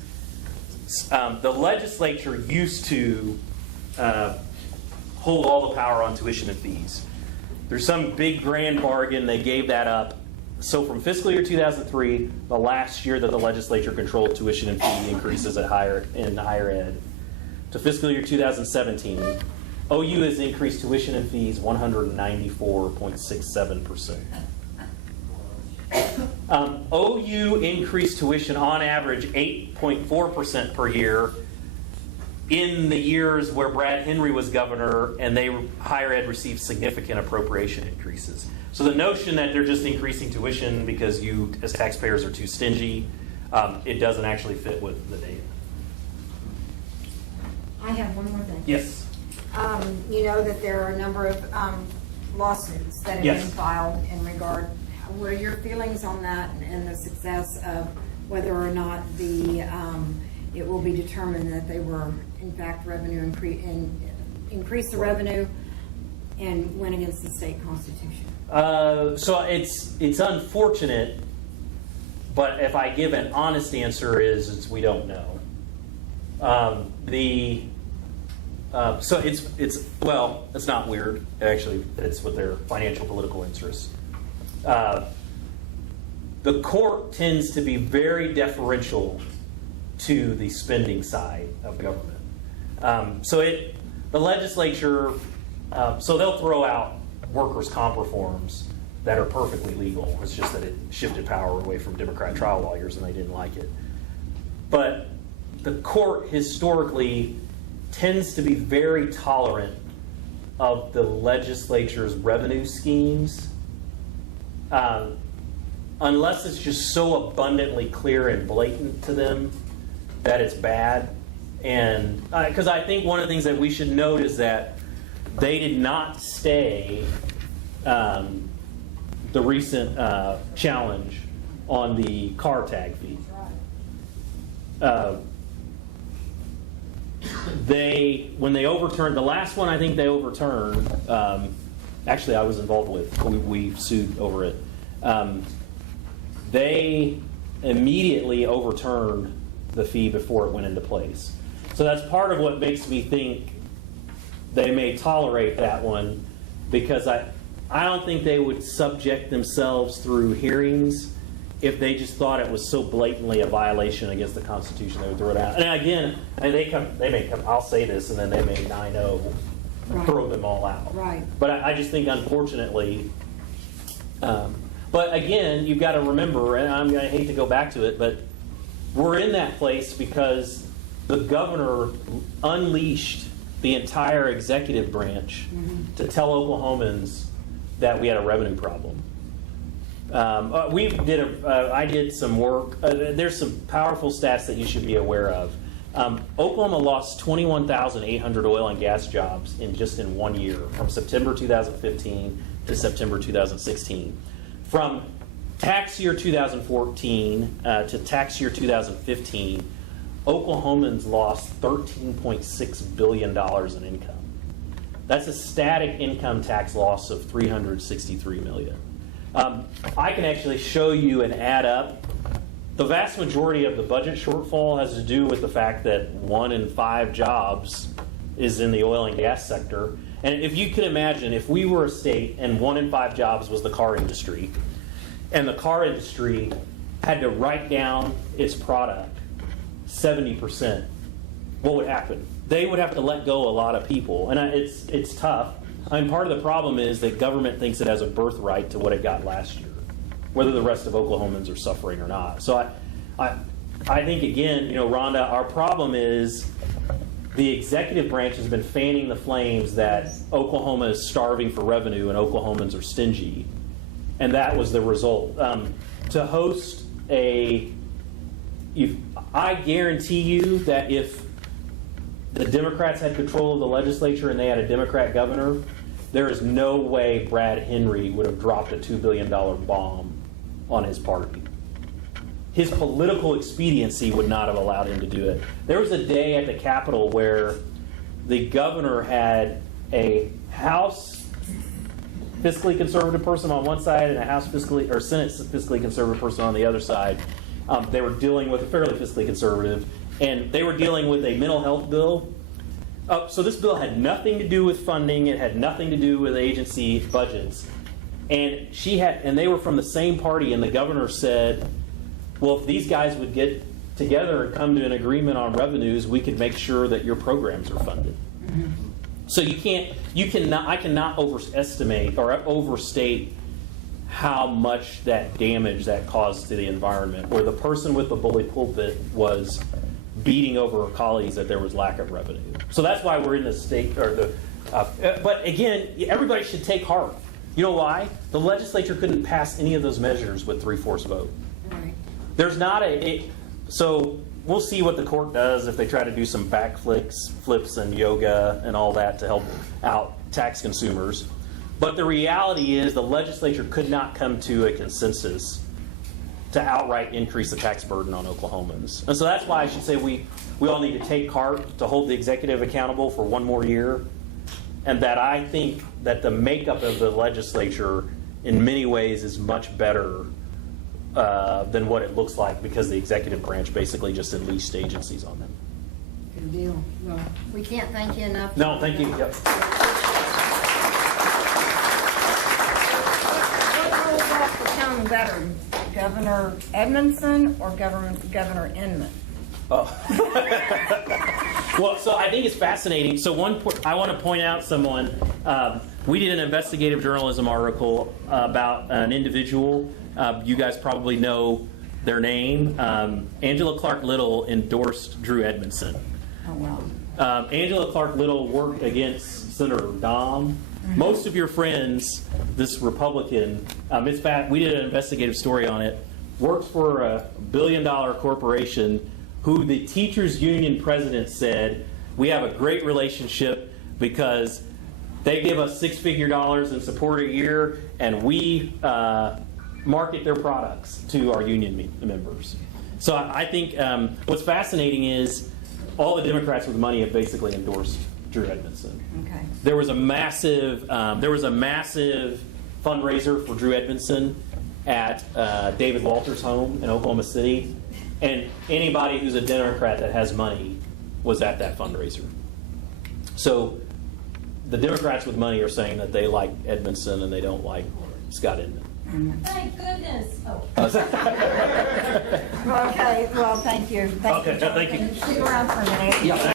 The legislature used to hold all the power on tuition and fees. There's some big grand bargain, they gave that up. So from fiscal year 2003, the last year that the legislature controlled tuition and fee increases in higher ed, to fiscal year 2017, OU has increased tuition and fees 194.67%. OU increased tuition on average 8.4% per year in the years where Brad Henry was governor, and higher ed received significant appropriation increases. So the notion that they're just increasing tuition because you as taxpayers are too stingy, it doesn't actually fit with the data. I have one more thing. Yes. You know that there are a number of lawsuits that have Yes. been filed in regard. What are your feelings on that and the success of whether or not it will be determined that they were in fact increase the revenue and went against the state constitution? So it's unfortunate, but if I give an honest answer is we don't know. So it's not weird. Actually, it's with their financial political interests. The court tends to be very deferential to the spending side of government. The legislature, so they'll throw out workers' comp reforms that are perfectly legal. It's just that it shifted power away from Democrat trial lawyers and they didn't like it. But the court historically tends to be very tolerant of the legislature's revenue schemes, unless it's just so abundantly clear and blatant to them that it's bad. And because I think one of the things that we should note is that they did not stay the recent challenge on the car tag fee. When they overturned the last one, I think they overturned. Actually, I was involved with. We sued over it. They immediately overturned the fee before it went into place. So that's part of what makes me think they may tolerate that one, because I don't think they would subject themselves through hearings if they just thought it was so blatantly a violation against the Constitution. They would throw it out. And again, they may come. I'll say this, and then they may 9-0 throw them all out. Right. But I just think, unfortunately. But again, you've got to remember, and I hate to go back to it, but we're in that place because the governor unleashed the entire executive branch to tell Oklahomans that we had a revenue problem. I did some work. There's some powerful stats that you should be aware of. Oklahoma lost 21,800 oil and gas jobs in 1 year, from September 2015 to September 2016. From tax year 2014 to tax year 2015, Oklahomans lost $13.6 billion in income. That's a static income tax loss of $363 million. I can actually show you and add up. The vast majority of the budget shortfall has to do with the fact that 1 in 5 jobs is in the oil and gas sector. And if you could imagine, if we were a state and 1 in 5 jobs was the car industry, and the car industry had to write down its product 70%, what would happen? They would have to let go a lot of people. And it's tough. I mean, part of the problem is that government thinks it has a birthright to what it got last year, whether the rest of Oklahomans are suffering or not. So I think, again, Rhonda, our problem is the executive branch has been fanning the flames that Oklahoma is starving for revenue and Oklahomans are stingy. And that was the result. To host a I guarantee you that if the Democrats had control of the legislature and they had a Democrat governor, there is no way Brad Henry would have dropped a $2 billion bomb on his party. His political expediency would not have allowed him to do it. There was a day at the Capitol where the governor had a House fiscally conservative person on one side and a Senate fiscally conservative person on the other side. They were dealing with a fairly fiscally conservative, and they were dealing with a mental health bill. So this bill had nothing to do with funding. It had nothing to do with agency budgets. And they were from the same party, and the governor said, well, if these guys would get together and come to an agreement on revenues, we could make sure that your programs are funded. Mm-hmm. So I cannot overestimate or overstate how much that damage that caused to the environment, where the person with the bully pulpit was beating over her colleagues that there was lack of revenue. So that's why we're in the state, but again, everybody should take heart. You know why? The legislature couldn't pass any of those measures with 3/4 vote. Right. There's not so we'll see what the court does if they try to do some flips and yoga and all that to help out tax consumers. But the reality is the legislature could not come to a consensus to outright increase the tax burden on Oklahomans. And so that's why I should say we all need to take heart to hold the executive accountable for one more year. And that I think that the makeup of the legislature in many ways is much better than what it looks like, because the executive branch basically just unleashed agencies on them. Good deal. Well, we can't thank you enough. No, thank you. Yep. What rules off the town better, Governor Edmondson or Governor Inman? Oh. Well, so I think it's fascinating. So I want to point out someone. We did an investigative journalism article about an individual. You guys probably know their name. Angela Clark Little endorsed Drew Edmondson. Oh, wow. Angela Clark Little worked against Senator Dom. Mm-hmm. Most of your friends, this Republican, it's fact, we did an investigative story on it, works for a $1 billion corporation who the teachers union president said, we have a great relationship because they give us $6-figure dollars in support a year, and we market their products to our union members. So I think what's fascinating is all the Democrats with money have basically endorsed Drew Edmondson. Okay. There was a massive fundraiser for Drew Edmondson at David Walter's home in Oklahoma City. And anybody who's a Democrat that has money was at that fundraiser. So the Democrats with money are saying that they like Edmondson and they don't like Scott Inman. Thank goodness. Oh. Okay, well, thank you. Okay, thank you. Stick around for a minute. Yeah.